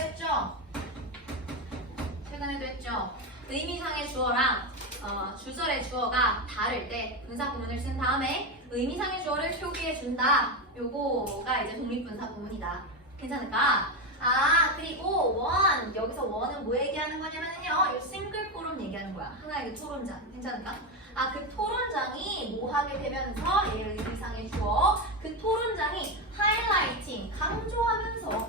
했죠? 의미상의 주어랑 주절의 주어가 다를 때 분사 구문을 쓴 다음에 의미상의 주어를 표기해 준다. 요거가 이제 독립분사 구문이다. 괜찮을까? 그리고 여기서 원은 뭐 얘기하는 거냐면요, 이 싱글 포럼 얘기하는 거야. 하나의 그 토론장. 괜찮을까? 그 토론장이 뭐 하게 되면서 얘 의미상의 주어, 그 토론장이 하이라이팅,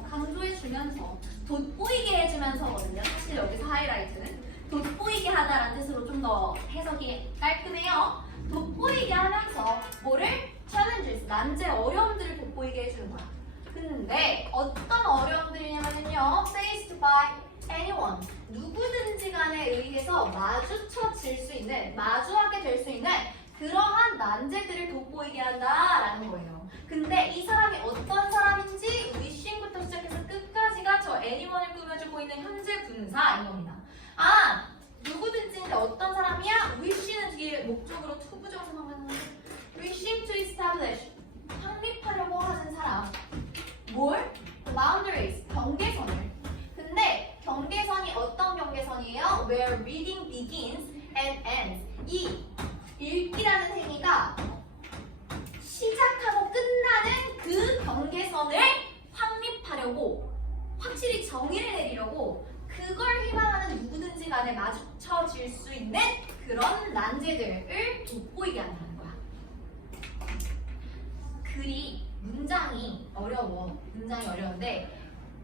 강조해주면서 돋보이게 해주면서거든요. 사실 여기서 하이라이트는 돋보이게 하다라는 뜻으로 좀 더 해석이 깔끔해요. 돋보이게 하면서 뭐를? challenges, 난제 어려움들을 돋보이게 해주는 거야. 근데 어떤 어려움들이냐면요, faced by anyone, 누구든지 간에 의해서 마주하게 될 수 있는 그러한 난제들을 돋보이게 한다라는 거예요. 근데 이 사람이 어떤 사람인지 wishing부터 시작해서 끝까지가 저 anyone을 꾸며주고 있는 현재 분사인 겁니다. 누구든지인데 어떤 사람이야? wish는 뒤에 목적으로 투부정사 하면 wishing to establish, 확립하려고 난제들을 돋보이게 한다는 거야. 글이 문장이 어려워. 문장이 어려운데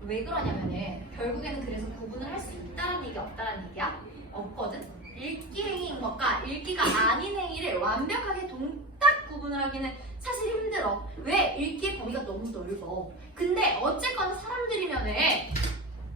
왜 그러냐면은 결국에는 그래서 구분을 할 수 있다는 얘기 없다는 얘기야? 없거든? 읽기 행위인 것과 읽기가 아닌 행위를 완벽하게 동딱 구분을 하기는 사실 힘들어. 왜? 읽기의 범위가 너무 넓어. 근데 어쨌거나 사람들이면은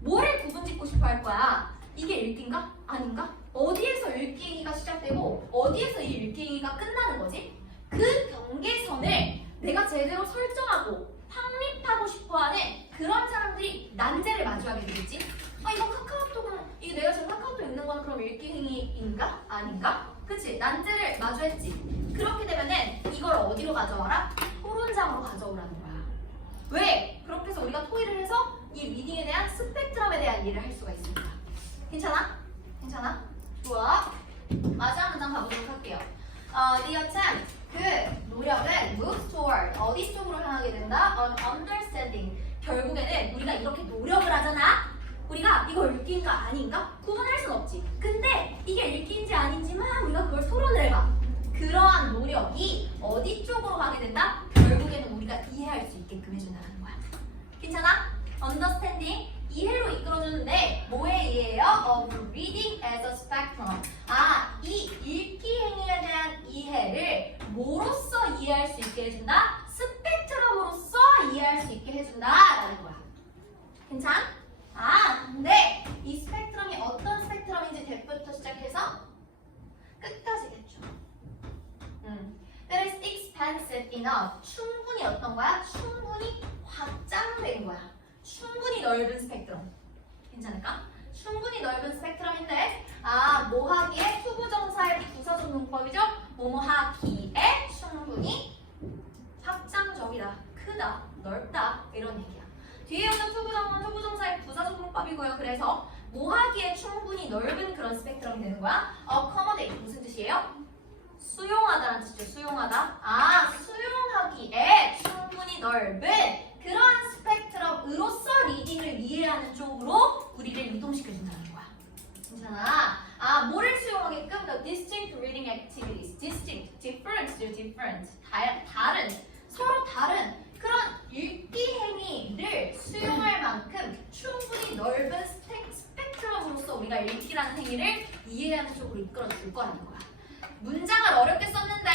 뭐를 구분짓고 싶어 할 거야? 이게 읽기인가? 아닌가? 어디에서 읽기 행위가 시작되고 어디에서 이 읽기 행위가 끝나는 거지? 그 경계선을 내가 제대로 설정하고 확립하고 싶어하는 그런 사람들이 난제를 마주하게 되겠지? 아 이거 카카오톡은 이게 내가 지금 카카오톡 읽는 건 그럼 읽기 행위인가? 아닌가? 그치? 난제를 마주했지. 그렇게 되면은 이걸 어디로 가져와라? 토론장으로 가져오라는 거야. 왜? 그렇게 해서 우리가 토의를 해서 이 리딩에 대한 스펙트럼에 대한 이해를 할 수가 있습니다. 괜찮아? 괜찮아? 좋아. 마지막 문장 가보도록 할게요. The attempt, 그 노력은 moves toward, 어디 쪽으로 향하게 된다? On understanding. 결국에는 우리가 이렇게 노력을 하잖아? 우리가 이거 읽기인가 아닌가? 구분할 순 없지. 근데 이게 읽기인지 아닌지만 우리가 그걸 토론을 해봐. 그러한 노력이 어디 쪽으로 가게 된다? 결국에는 우리가 이해할 수 있게끔 해준다는 거야. 괜찮아? Understanding, 이해로 이끌어주는데 뭐에 이해해요? Of reading as a spectrum. 이 읽기 행위에 대한 이해를 뭐로써 이해할 수 있게 해준다? 스펙트럼으로써 이해할 수 있게 해준다라는 거야. 괜찮? 근데 이 스펙트럼이 어떤 스펙트럼인지 대부터 시작해서 끝까지겠죠. That is expansive enough. 충분히 어떤 거야? 충분히 확장된 거야. 충분히 넓은 스펙트럼. 괜찮을까? 충분히 넓은 스펙트럼인데 뭐 하기에 투부정사의 부사적 문법이죠? 뭐뭐 하기에 충분히 확장적이다, 크다, 넓다 이런 얘기야. 뒤에 있는 투부정은 투부정사의 부사적 문법이고요. 그래서 뭐 하기에 충분히 넓은 그런 스펙트럼이 되는 거야. accommodate 무슨 뜻이에요? 수용하다라는 뜻이죠. 수용하다. 수용하기에 충분히 넓은 그런 스펙트럼으로서 리딩을 이해하는 쪽으로 우리를 이동시켜준다는 거야. 괜찮아? 뭐를 수용하게끔? The distinct reading activities. distinct, different. 다른, 서로 다른 그런 읽기 행위를 수용할 만큼 충분히 넓은 스펙트럼으로서 우리가 읽기라는 행위를 이해하는 쪽으로 이끌어줄 거라는 거야. 문장을 어렵게 썼는데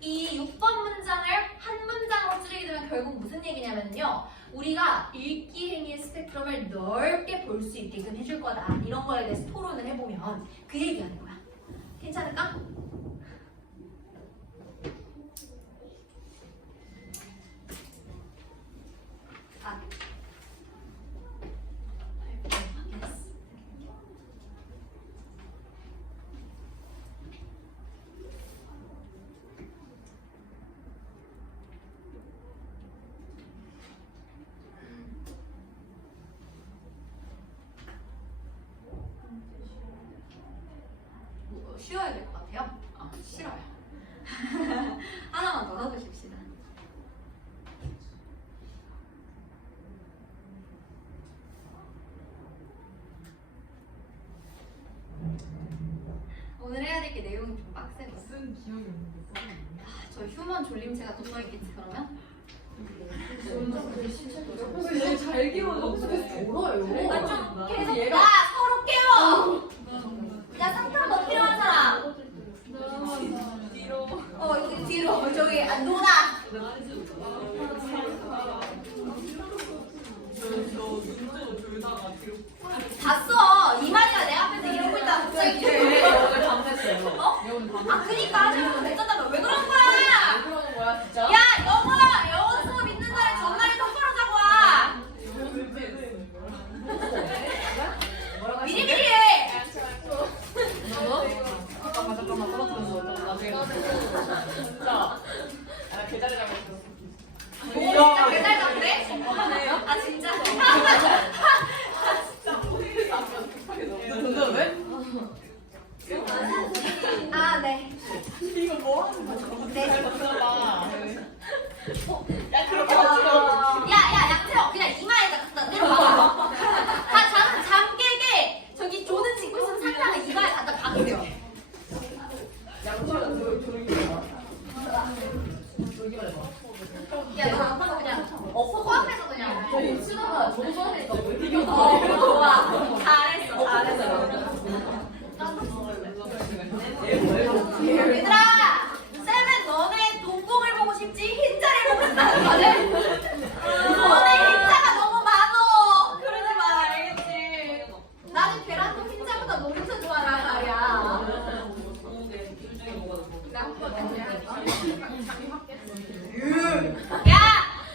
이 6번 문장을 한 문장으로 줄이게 되면 결국 무슨 얘기냐면요. 우리가 읽기 행위의 스펙트럼을 넓게 볼 수 있게끔 해줄 거다. 이런 거에 대해서 토론을 해보면 그 얘기하는 거야. 괜찮을까? 쉬어야 될 것 같아요? 싫어요. 하나만 더 하고 싶시다. 오늘 해야 될 게 내용이 좀 빡세거든. 쓴 기억이 없는데 저 휴먼 졸림체가 또 써있겠지 그러면? 너무 잘 기워졌어. 울어요. 좀 계속 얘가 서로 깨워. 야 상담 더 필요한 사람. 뒤로 여기 뒤로 저기 누나. 눈도 돌다가 뒤로 봤어. 이만희가 내 앞에서 이러고 있다가 갑자기 영어를 반했어요. 그니까 지금 맺었다며 왜 그러는 거야? 그러는 거야 진짜? 야 영어 수업 있는 날에 전날에 똑바로 자고 와. 치다가 저도 써야니까 왜 이렇게 좋아. 잘했어. 얘들아, 쌤은 너네 동공을 보고 싶지 흰자를 보고 싶다는 거지? 너네 흰자가 너무 많어. 그러지 마, 알겠지? 나는 계란도 흰자보다 너무 좋아하는 말이야. 나 한번 야,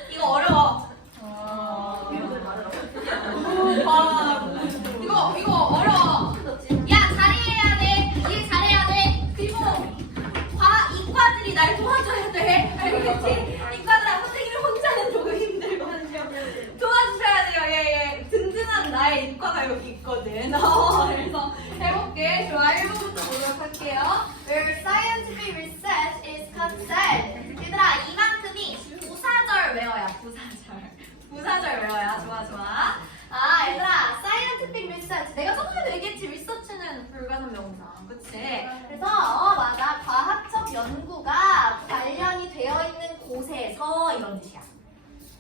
이거 어려워. 이거 어려워. 야, 잘해야 돼. 일 잘해야 돼. 그리고 이과들이 날 도와줘야 돼. 알겠지? 이과들아, 선생님이 혼자는 조금 힘들거든요. 도와주셔야 돼요. 예. 든든한 나의 이과가 여기 있거든. 그래서 해볼게. 좋아, 1번부터 보도록 할게요. Where scientific research is concerned. 얘들아, 이만큼이 부사절 외워야, 부사절 외워야. 좋아. 얘들아, scientific research. 내가 저번에도 얘기했지, research는 불가산명사. 그치? 그래서, 맞아. 과학적 연구가 관련이 되어 있는 곳에서 이런 뜻이야.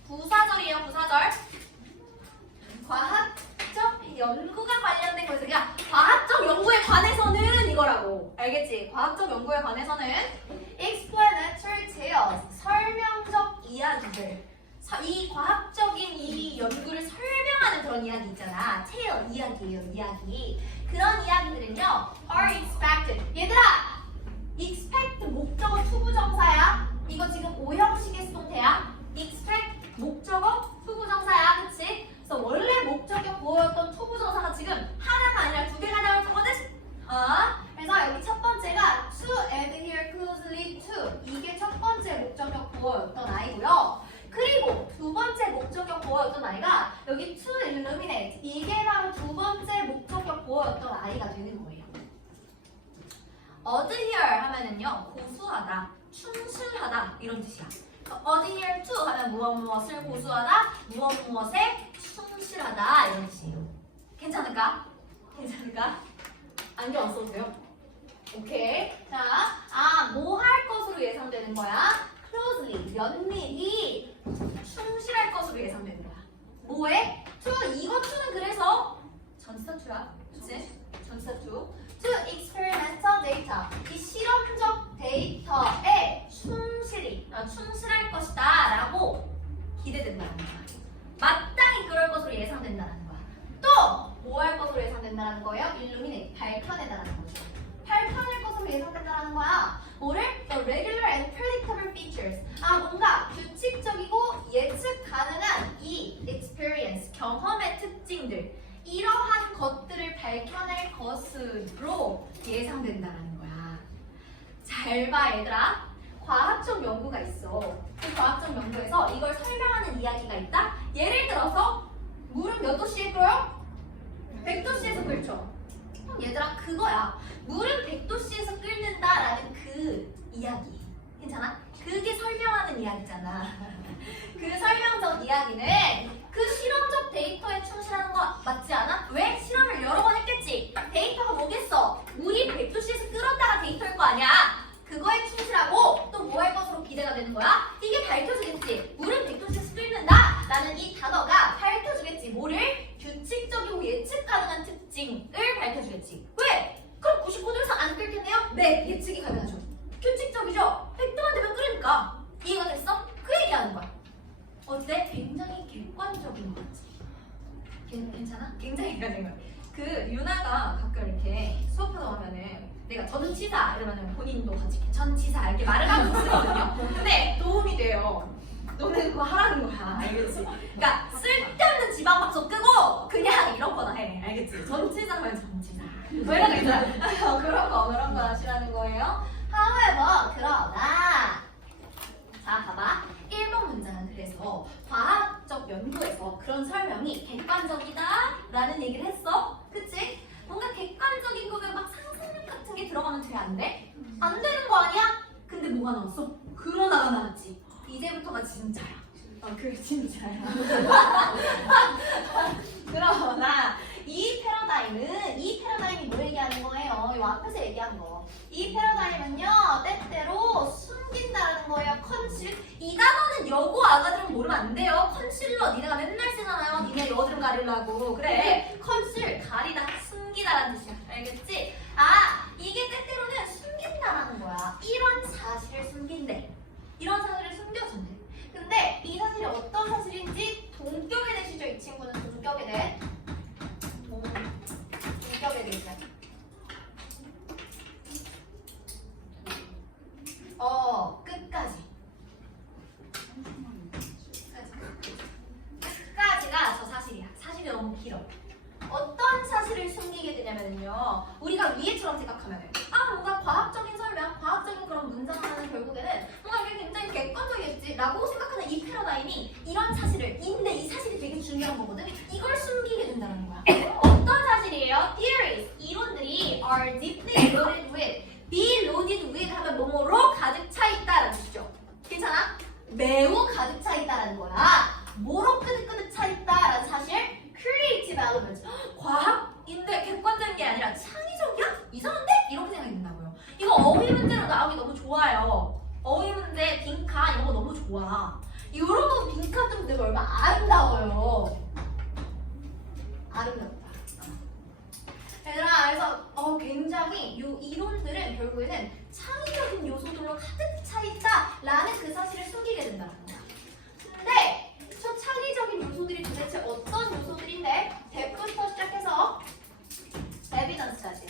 부사절이에요, 부사절. 과학적 연구가 관련된 곳에서, 야, 과학적 연구에 관해서는 이거라고. 알겠지? 과학적 연구에 관해서는 explanatory tales. 설명적 이야기들. 이 과학적인 이 연구를 설명하는 그런 이야기 있잖아. tale, 이야기예요, 이야기. 그런 이야기들은요, are expected. 얘들아! expect 목적어 투부정사야. 이거 지금 오형식의 수동태야. expect 목적어 투부정사야. 그치? 그래서 원래 목적격 보였던 투부정사가 지금 하나가 아니라 두 개가 나올 거거든? 그래서 여기 첫 번째가 to adhere closely to. 이게 첫 번째 목적격 보였던 아이고요. 그리고 두 번째 목적격 보어였던 아이가 여기 to illuminate. 이게 바로 두 번째 목적격 보어였던 아이가 되는 거예요. adhere 하면은요, 고수하다, 충실하다 이런 뜻이야. adhere to 하면 무엇을 고수하다, 무엇에 충실하다 이런 뜻이에요. 괜찮을까? 안경 안 써도 돼요? 오케이. 자, 뭐 할 것으로 예상되는 거야? closely, 면밀히 충실할 것으로 예상되는 거야. 뭐에? to, 이거 to는 그래서 전치사 to야. 그치? 전치사 to. to experimental data. 이 실험적 데이터에 충실할 것이다 라고 기대된다는 거야. 마땅히 그럴 것으로 예상된다는 거야. 또 뭐 할 것으로 예상된다는 거예요? illuminate, 밝혀내다라는 거죠. 밝혀낼 것으로 예상된다는 거야. 뭐를? The regular and predictable features. 뭔가 규칙적이고 예측 가능한 이 experience, 경험의 특징들. 이러한 것들을 밝혀낼 것으로 예상된다는 거야. 잘 봐, 얘들아. 과학적 연구가 있어. 그 과학적 연구에서 이걸 설명하는 이야기가 있다? 예를 들어서 물은 몇 도씨에 끓어요? 100도씨에서 끓죠. 얘들아, 그거야. 물은 100도씨에서 끓는다라는 그 이야기. 괜찮아? 그게 설명하는 이야기잖아. 그 설명적 이야기는 그 실험적 데이터에 충실하는 거 맞지 않아? 왜? 실험을 여러 번 했겠지. 데이터가 뭐겠어? 물이 100도씨에서 끓었다가 데이터일 거 아니야. 그거에 충실하고 또 뭐 할 것으로 기대가 되는 거야? 이게 밝혀주겠지. 물은 100도씨에서 끓는다 라는 이 단어가 밝혀주겠지. 뭐를? 규칙적이고 예측 가능한 특징을 밝혀주겠지. 왜? 그럼 99도 이상 안 끓겠네요? 네, 예측이 가능하죠. 규칙적이죠? 100도만 되면 끓으니까. 이해가 됐어? 그 얘기하는 거야. 어때? 굉장히 객관적인 거 같지? 괜찮아? 굉장히 객관적인 거야. 그 유나가 가끔 이렇게 수업하다 보면은 내가 전치사 이러면은 본인도 같이 이렇게 전치사 이렇게 말을 하고 있거든요. 근데 도움이 돼요. 너는 그거 하라는 거야. 알겠지? 그러니까 쓸데없는 지방박수 끄고 그냥 이런 거나 해. 알겠지? 전치사 하면 전치사. 뭐 이런 거 있잖아. 그런 거 하시라는 거예요. however, 그러나 자, 봐봐. 1번 문장은 그래서 과학적 연구에서 그런 설명이 객관적이다 라는 얘기를 했어. 그치? 뭔가 객관적인 거에 막 상상력 같은 게 들어가면 돼? 안 돼? 안 되는 거 아니야? 근데 뭐가 나왔어? 그러다가 나왔지. 이제부터가 진짜야. 그게 진짜야. 그러나 이 패러다임이 뭐 얘기하는 거예요? 이 앞에서 얘기한 거. 이 패러다임은요, 때때로 숨긴다는 거예요. 컨실. 이 단어는 여고 아가들은 모르면 안 돼요. 컨실러 니네가 맨날 쓰잖아요. 니네 여드름 가리려고. 그래. 컨실 가리다 숨기다라는 뜻이야. 알겠지? 아 이게 때때로는 숨긴다라는 거야. 이런 사실을 숨긴대. 이런 사실을 숨겨준대. 근데 이 사실이 어떤 사실인지 동격에 대시죠. 이 친구는 동격에 대해. 동격에 대해서. 끝까지. 끝까지가 저 사실이야. 사실이 너무 길어. 어떤 사실을 숨기게 되냐면요. 우리가 위에처럼 생각하면 뭔가 과학적인 설명, 과학적인 그런 문장 하나는 결국에는 뭔가 이게 굉장히 객관적이겠지라고 생각하는 이 패러다임이 이런 사실을 근데 이 사실이 되게 중요한 거거든. 이걸 숨기게 된다는 거야. 어떤 사실이에요? Theories, 이론들이 are deeply loaded with, be loaded with 하면 뭐뭐로 가득 차 있다라는 뜻이죠. 괜찮아? 매우 가득 차 있다라는 거야. 뭐로 끄득끄득 차 있다라는 사실? Creative elements. 과학인데 객관적인 게 아니라 창의적이야? 이상한데? 이렇게 생각이 든다고요. 이거 어휘 문제로 나오기 너무 좋아요. 어휘 문제, 빈칸 이런 거 너무 좋아. 이런 거 빈칸 좀 되게 얼마나 아름다워요. 아름답다. 얘들아, 그래서 굉장히 이 이론들은 결국에는 창의적인 요소들로 가득 차 있다라는 그 사실을 숨기게 된다는 거야. 근데 저 창의적인 요소들이 도대체 어떤 요소들인데? 대부터 시작해서 evidence까지.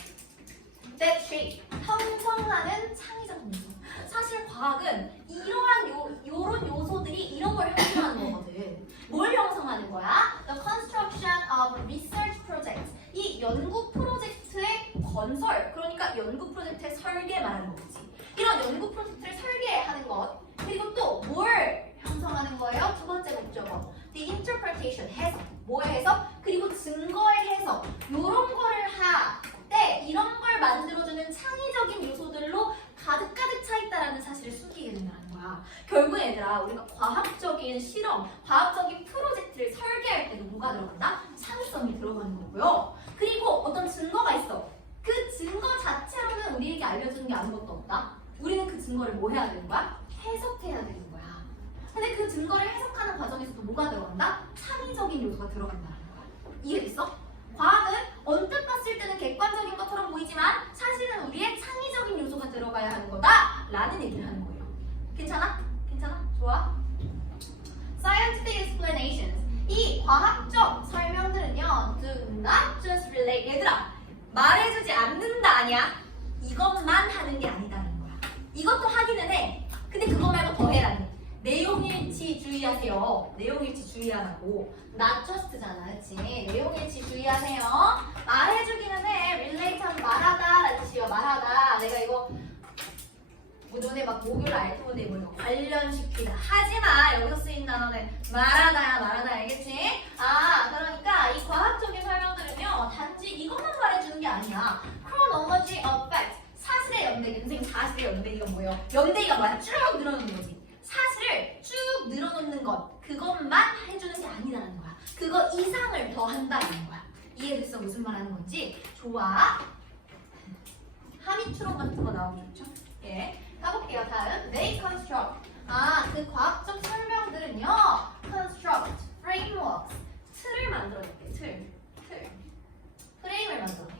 that shape, 형성하는 창의적인 요소. 사실 과학은 이러한 요런 요소들이 이런 걸 형성하는 거거든. 뭘 형성하는 거야? The construction of research projects. 이 연구 프로젝트의 건설, 그러니까 연구 프로젝트의 설계 말하는 거지. 이런 연구 프로젝트를 설계하는 것. 그리고 또 뭘 형성하는 거예요? 두 번째 목적어. The interpretation, 해석. 뭐의 해석? 그리고 증거의 해석. 요런 거를 때 이런 걸 만들어주는 창의적인 요소들로 가득 차 있다라는 사실을 숨기게 된다는 거야. 결국 얘들아, 우리가 과학적인 실험, 과학적인 프로젝트를 설계할 때도 뭐가 들어간다? 창의성이 들어가는 거고요. 그리고 어떤 증거가 있어. 그 증거 자체로는 우리에게 알려주는 게 아무것도 없다. 우리는 그 증거를 뭐 해야 되는 거야? 해석해야 되는 거야. 근데 그 증거를 해석하는 과정에서도 뭐가 들어간다? 창의적인 요소가 들어간다는 거야. 이해됐어? 과학은 언뜻 봤을 때는 객관적인 것처럼 보이지만 사실은 우리의 창의적인 요소가 들어가야 하는 거다 라는 얘기를 하는 거예요. 괜찮아? 괜찮아? 좋아? Scientific explanations. 이 과학적 설명들은요, do not just relate. 얘들아, 말해주지 않는다 아니야? 이것만 하는 게 아니다는 거야. 이것도 하기는 해. 근데 그거 말고 더 해라는 거야. 내용일치 주의하세요. 내용일치 주의하라고. not just잖아, 그치? 내용일치 주의하세요. 말해주기는 해. relate 하면 말하다 라는 뜻이에요. 말하다. 내가 이거 너네 막 목요일 알토네 뭐 이거 관련시키다. 하지마. 여기서 쓰인 단어는 말하다야 말하다. 알겠지? 그러니까 이 과학적인 설명들은요, 단지 이것만 말해주는 게 아니야. chronology of facts. 사실의 연대기. 선생님, 사실의 연대기가 뭐예요? 연대기가 뭐야? 쭉 늘어놓는 거지. 사실을 쭉 늘어놓는 것, 그것만 해주는 게 아니라는 거야. 그거 이상을 더 한다는 거야. 이해됐어? 무슨 말 하는 건지? 좋아. 하미추론 같은 거 나오면 좋죠? 예. 가볼게요. 다음. They construct. 그 과학적 설명들은요, construct, frameworks. 틀을 만들어냈대. 틀. 프레임을 만들어내.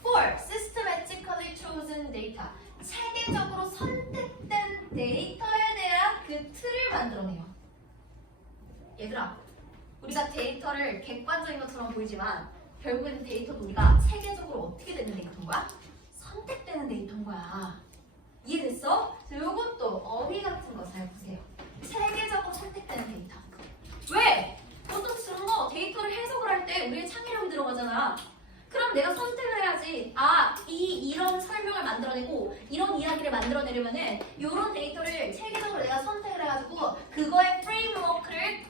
For systematically chosen data. 체계적으로 선택된 데이터에 대한 그 틀을 만들어내요. 얘들아, 우리가 데이터를 객관적인 것처럼 보이지만 결국에는 데이터도 우리가 체계적으로 어떻게 되는 데이터인 거야? 선택되는 데이터인 거야. 이해됐어? 이것도 어휘 같은 거 잘 보세요. 체계적으로 선택되는 데이터. 왜? 어떤 증거, 데이터를 해석을 할 때 우리의 창의력이 들어가잖아. 그럼 내가 선택을 해야지. 이런 설명을 만들어내고 이런 이야기를 만들어내려면은 이런 데이터를 체계적으로 내가 선택을 해가지고 그거의 프레임워크를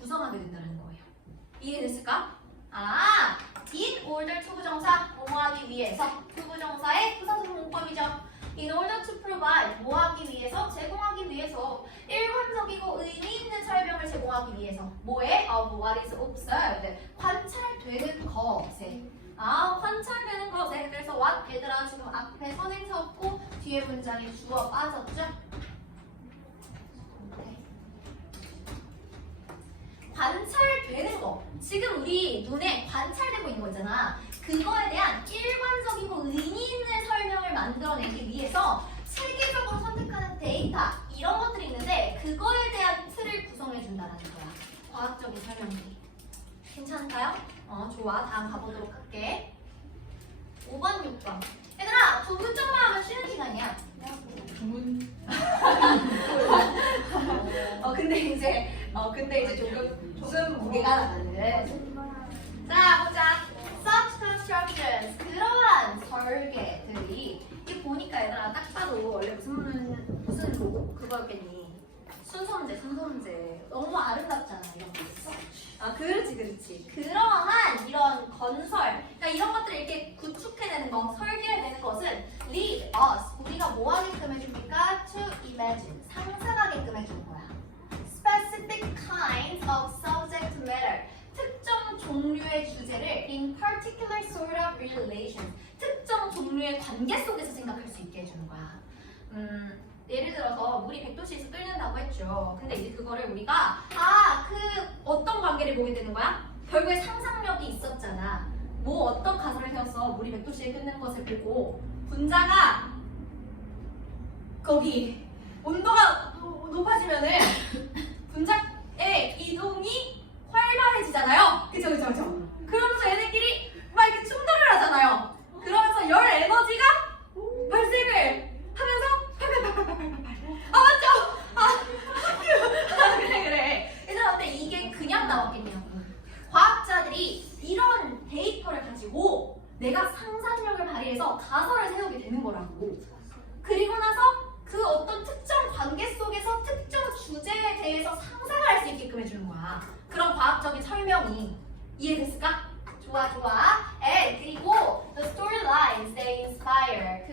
구성하게 된다는 거예요. 이해됐을까? in order 투부정사 뭐하기 위해서 투부정사의 부사적 문법이죠. In order to provide 뭐하기 위해서 제공하기 위해서 일관적이고 의미 있는 설명을 제공하기 위해서 뭐에? of what is observed 관찰되는 것에 관찰되는 것에. 그래서 what 얘들아 지금 앞에 선행사 없고 뒤에 문장에 주어 빠졌죠? 지금 우리 눈에 관찰되고 있는 거 있잖아. 그거에 대한 일관적이고 의미 있는 설명을 만들어내기 위해서 체계적으로 선택하는 데이터 이런 것들이 있는데 그거에 대한 틀을 구성해 준다라는 거야. 과학적인 설명들이. 괜찮을까요? 좋아. 다음 가보도록 할게. 5번, 6번. 얘들아, 조교점만 하면 쉬는 시간이야. 근데 이제 조금 무게가 나가는. 자, 보자. Such constructions. 그러한 설계들이. 이게 보니까 얘들아, 딱 봐도 원래 무슨 로고? 그거였겠니? 순서 문제. 너무 아름답잖아, 이런 거. 그렇지. 그러한 이런 건설, 그러니까 이런 것들을 이렇게 구축해내는 거, 설계해내는 것은 lead us, 우리가 뭐 하게끔 해줍니까? To imagine, 상상하게끔 해주는 거야. Specific kinds of subject matter, 특정 종류의 주제를 in particular sort of relations, 특정 종류의 관계 속에서 생각할 수 있게 해주는 거야. 예를 들어서 물이 100도씨에서 끓는다고 했죠. 근데 이제 그거를 우리가 어떤 관계를 보게 되는 거야? 결국에 상상력이 있었잖아. 뭐 어떤 가설을 세워서 물이 100도씨에 끓는 것을 보고 분자가 거기 온도가 높아지면은 분자의 이동이 활발해지잖아요. 그죠? 그러면서 얘네끼리 막 이렇게 충돌을 하잖아요. 그러면서 열 에너지가 발생을 하면서 맞죠? 그래. 얘들아, 근데 이게 그냥 나왔겠냐고. 과학자들이 이런 데이터를 가지고 내가 상상력을 발휘해서 가설을 세우게 되는 거라고. 그리고 나서 그 어떤 특정 관계 속에서 특정 주제에 대해서 상상을 할 수 있게끔 해주는 거야. 그런 과학적인 설명이. 이해됐을까? 좋아. 그리고 the storylines they inspire.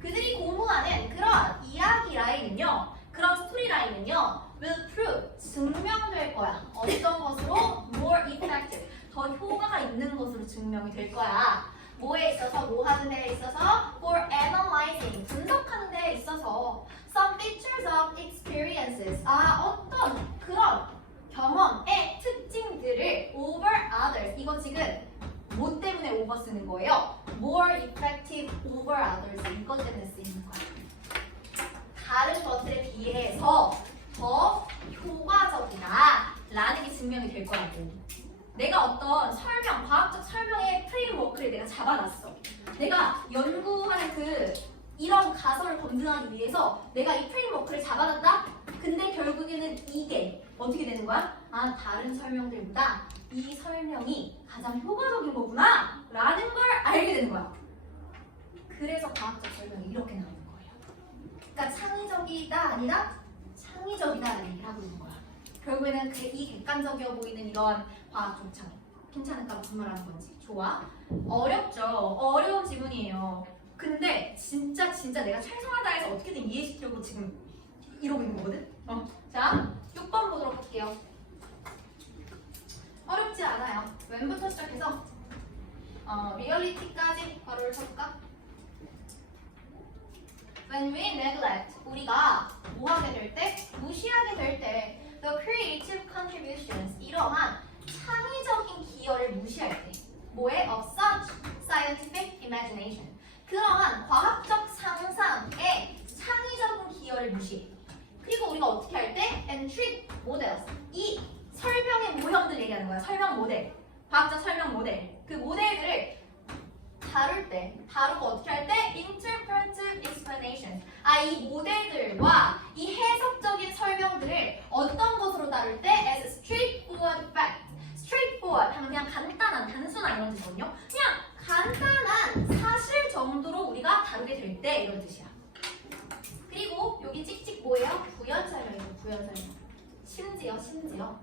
그들이 공부하는 그런 이야기 라인은요, 그런 스토리 라인은요, will prove, 증명될 거야. 어떤 것으로? more effective, 더 효과가 있는 것으로 증명이 될 거야. 뭐에 있어서? 뭐 하는 데에 있어서? for analyzing, 분석하는 데에 있어서 some features of experiences, 어떤 그런 경험의 특징들을 over others, 이거 지금 뭐 때문에 over 쓰는 거예요? more effective over others, 이것 때문에 쓰이는 거야. 다른 것들에 비해서 더 효과적이다 라는 게 증명이 될 거라고. 내가 어떤 설명, 과학적 설명의 프레임워크를 내가 잡아놨어. 내가 연구하는 이런 가설을 검증하기 위해서 내가 이 프레임워크를 잡아놨다? 근데 결국에는 이게 어떻게 되는 거야? 다른 설명들보다 이 설명이 가장 효과적인 거구나 라는 걸 알게 되는 거야. 그래서 과학적 설명이 이렇게 나오는 거예요. 그러니까 창의적이다 아니다? 창의적이다를 얘기를 하고 있는 거야. 결국에는 이 객관적이어 보이는 이런 과학 조차. 괜찮을까? 무슨 말 하는 건지. 좋아. 어렵죠? 어려운 지문이에요. 근데 진짜 내가 최선을 다해서 어떻게든 이해시키려고 지금 이러고 있는 거거든? 자, 6번 보도록 할게요. 어렵지 않아요. 웬부터 시작해서 리얼리티까지 괄호를 쳐볼까? When we neglect, 우리가 뭐 하게 될 때? 무시하게 될 때 the creative contributions, 이러한 창의적인 기여를 무시할 때 뭐에? of such scientific imagination, 그러한 과학적 상상의 창의적인 기여를 무시해. 그리고 우리가 어떻게 할 때? and treat models, 이 설명의 모형들 얘기하는 거야. 설명 모델, 과학적 설명 모델. 그 모델들을 다루고 어떻게 할 때? interpretive explanations, 이 모델들과 이 해석적인 설명들을 어떤 것으로 다룰 때? as straightforward fact. straightforward 하면 그냥 간단한, 단순한 이런 뜻이거든요. 그냥 간단한 사실 정도로 우리가 다루게 될 때 이런 뜻이야. 그리고 여기 찍찍 뭐예요? 부연 설명이에요. 부연 설명. 심지어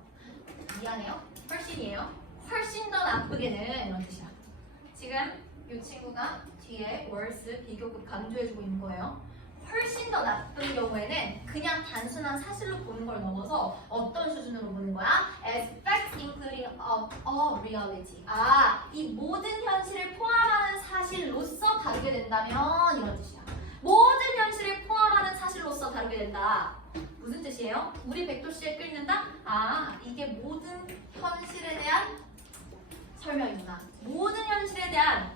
미안해요. 훨씬이에요. 훨씬 더 나쁘게는 이런 뜻이야. 지금 이 친구가 뒤에 worse 비교급 강조해주고 있는 거예요. 훨씬 더 나쁜 경우에는 그냥 단순한 사실로 보는 걸 넘어서 어떤 수준으로 보는 거야? as facts including a reality. 이 모든 현실을 포함하는 사실로서 다루게 된다면 이런 뜻이야. 모든 현실을 포함하는 사실로서 다루게 된다. 무슨 뜻이에요? 우리 백도씨에 끌린다? 아, 이게 모든 현실에 대한 설명이구나. 모든 현실에 대한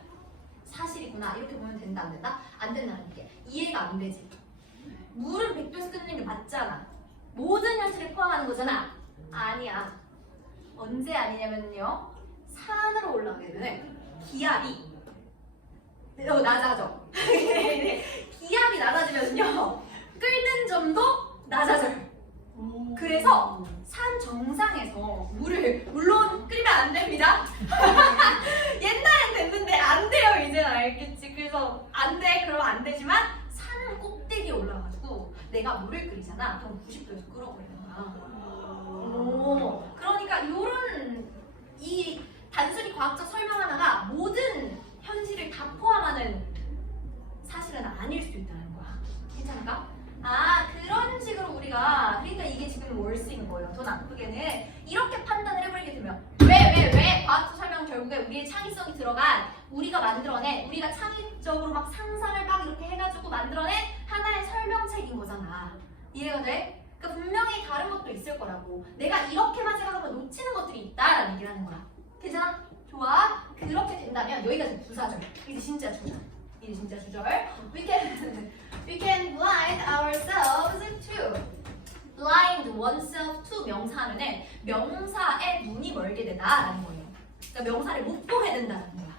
사실이구나. 이렇게 보면 된다, 안 된다? 안 된다는 게 이해가 안 되지. 물은 백도에서 끊는 게 맞잖아. 모든 현실을 포함하는 거잖아. 아니야. 언제 아니냐면요. 산으로 올라가게 되면 기압이 낮아져. 기압이 낮아지면요. 끓는 점도 낮아져요. 그래서 산 정상에서 물론 끓이면 안 됩니다. 옛날엔 됐는데 안 돼요. 이제는 알겠지. 그래서 안 돼. 그러면 안 되지만 산 꼭대기에 올라가지고 내가 물을 끓이잖아. 그럼 90도에서 끓어버리는 거야. 오, 그러니까 이 단순히 과학적 설명 하나가 모든 현실을 다 포함하는 사실은 아닐 수 있다는 거야. 괜찮을까? 아, 그런 식으로 우리가 그러니까 이게 지금 뭘 쓰인 거예요. 더 나쁘게는 이렇게 판단을 해버리게 되면 왜 과학적 설명 결국에 우리의 창의성이 들어간 우리가 만들어낸 우리가 창의적으로 막 상상을 막 이렇게 해가지고 만들어낸 하나의 설명책인 거잖아. 이해가 돼? 그러니까 분명히 다른 것도 있을 거라고. 내가 이렇게만 생각하면 놓치는 것들이 있다라는 얘기를 하는 거야. 괜찮아? 좋아. 그렇게 된다면 여기가 지금 부사절. 이게 진짜 주절. 이게 진짜 주절. We can blind ourselves to. blind oneself to 명사하면은 명사의 눈이 멀게 되다라는 거예요. 그러니까 명사를 못 보게 된다는 거야.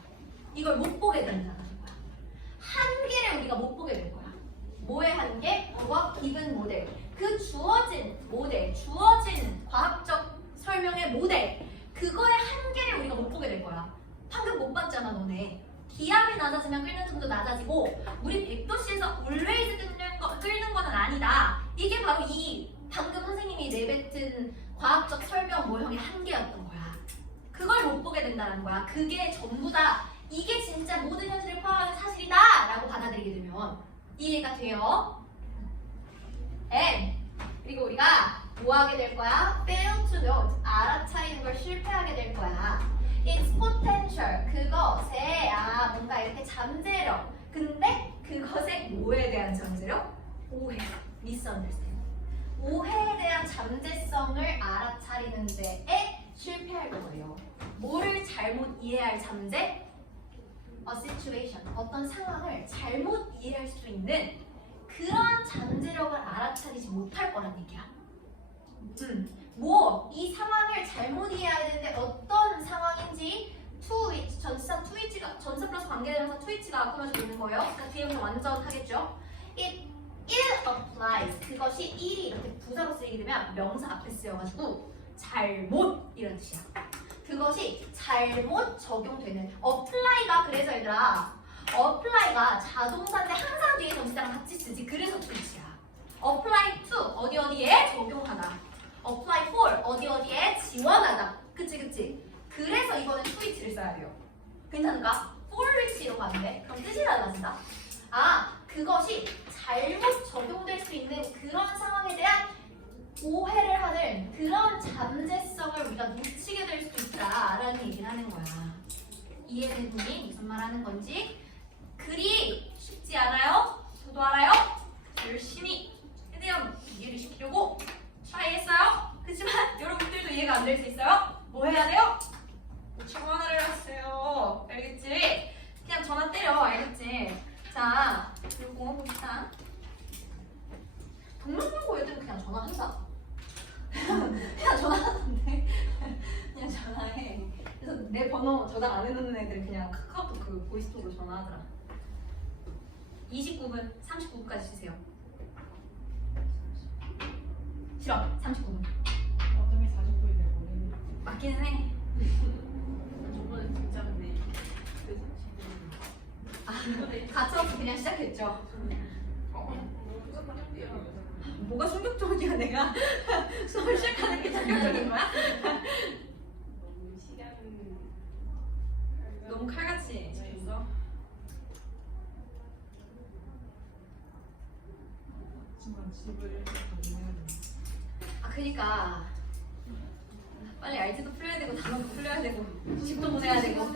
이걸 못 보게 된다는 거야. 한계를 우리가 못 보게 될 거야. 뭐의 한계? given 모델. 그 주어진 모델, 주어진 과학적 설명의 모델, 그거의 한계를 우리가 못 보게 될 거야. 방금 못 봤잖아, 너네. 기압이 낮아지면 끓는 점도 낮아지고 우리 100도씨에서 always 끓는 거는 아니다. 이게 바로 이 방금 선생님이 내뱉은 과학적 설명 모형의 한계였던 거야. 그걸 못 보게 된다는 거야. 그게 전부 다 이게 진짜 모든 현실을 포함하는 사실이다 라고 받아들이게 되면 이해가 돼요? 그리고 우리가 뭐 하게 될 거야? fail to note, 알아차리는 걸 실패하게 될 거야. its potential, 그것의 뭔가 이렇게 잠재력. 근데 그것의 뭐에 대한 잠재력? 오해, misunderstand. 오해에 대한 잠재성을 알아차리는 데에 실패할 거예요. 뭐를 잘못 이해할 잠재? a situation, 어떤 상황을 잘못 이해할 수 있는 그런 잠재력을 알아차리지 못할 거란 얘기야. 이 상황을 잘못 이해해야 되는데 어떤 상황인지 전사 플러스 관계대명사 to 꾸며주고 있는 거예요. 그러니까 뒤에부터 완전 하겠죠. It applies. 그것이 일이 이렇게 부사로 쓰이게 되면 명사 앞에 쓰여가지고 잘못 이런 뜻이야. 그것이 잘못 적용되는 apply가 그래서 얘들아 apply가 자동사인데 항상 뒤에 전치사랑 같이 쓰지. 그래서 to이야. apply to 어디에 적용하다. apply for 어디에 지원하다. 그치. 그래서 이거는 to which를 써야 돼요. 괜찮을까? for which로 가면 돼. 그럼 뜻이 달라진다. 그것이 잘못 적용될 수 있는 그런 상황에 대한 오해를 하는 그런 잠재성을 우리가 놓치게 될 수 있다라는 얘기를 하는 거야. 이해되니? 무슨 말 하는 건지? 글이 쉽지 않아요? 저도 알아요? 열심히 최대한 이해를 시키려고 try 했어요? 그렇지만 여러분들도 이해가 안 될 수 있어요? 뭐 해야 돼요? 전화를 하세요. 알겠지? 그냥 전화 때려. 알겠지? 자, 그리고 봅시다. 동명용고 애들은 그냥 전화한다. 그냥 전화하는데 그냥 전화해. 그래서 내 번호 저장 안 해놓는 애들은 그냥 카카오톡 그 보이스톡으로 전화하더라. 29분, 39분까지 쉬세요. 싫어, 39분. 어차피 40분이 될 거네. 맞기는 해. 저번에 진짜 근데 그 가차없이 그냥 시작했죠. 충격적이야. 뭐가 충격적이야? 내가 수업을 시작하는 게 충격적인 거야? 너무 시간 너무 칼같이 시켰어? 하지만 집을 정리해야 돼. 그니까 빨리 RT도 풀려야 되고 단어도 풀려야 되고 집도 보내야 되고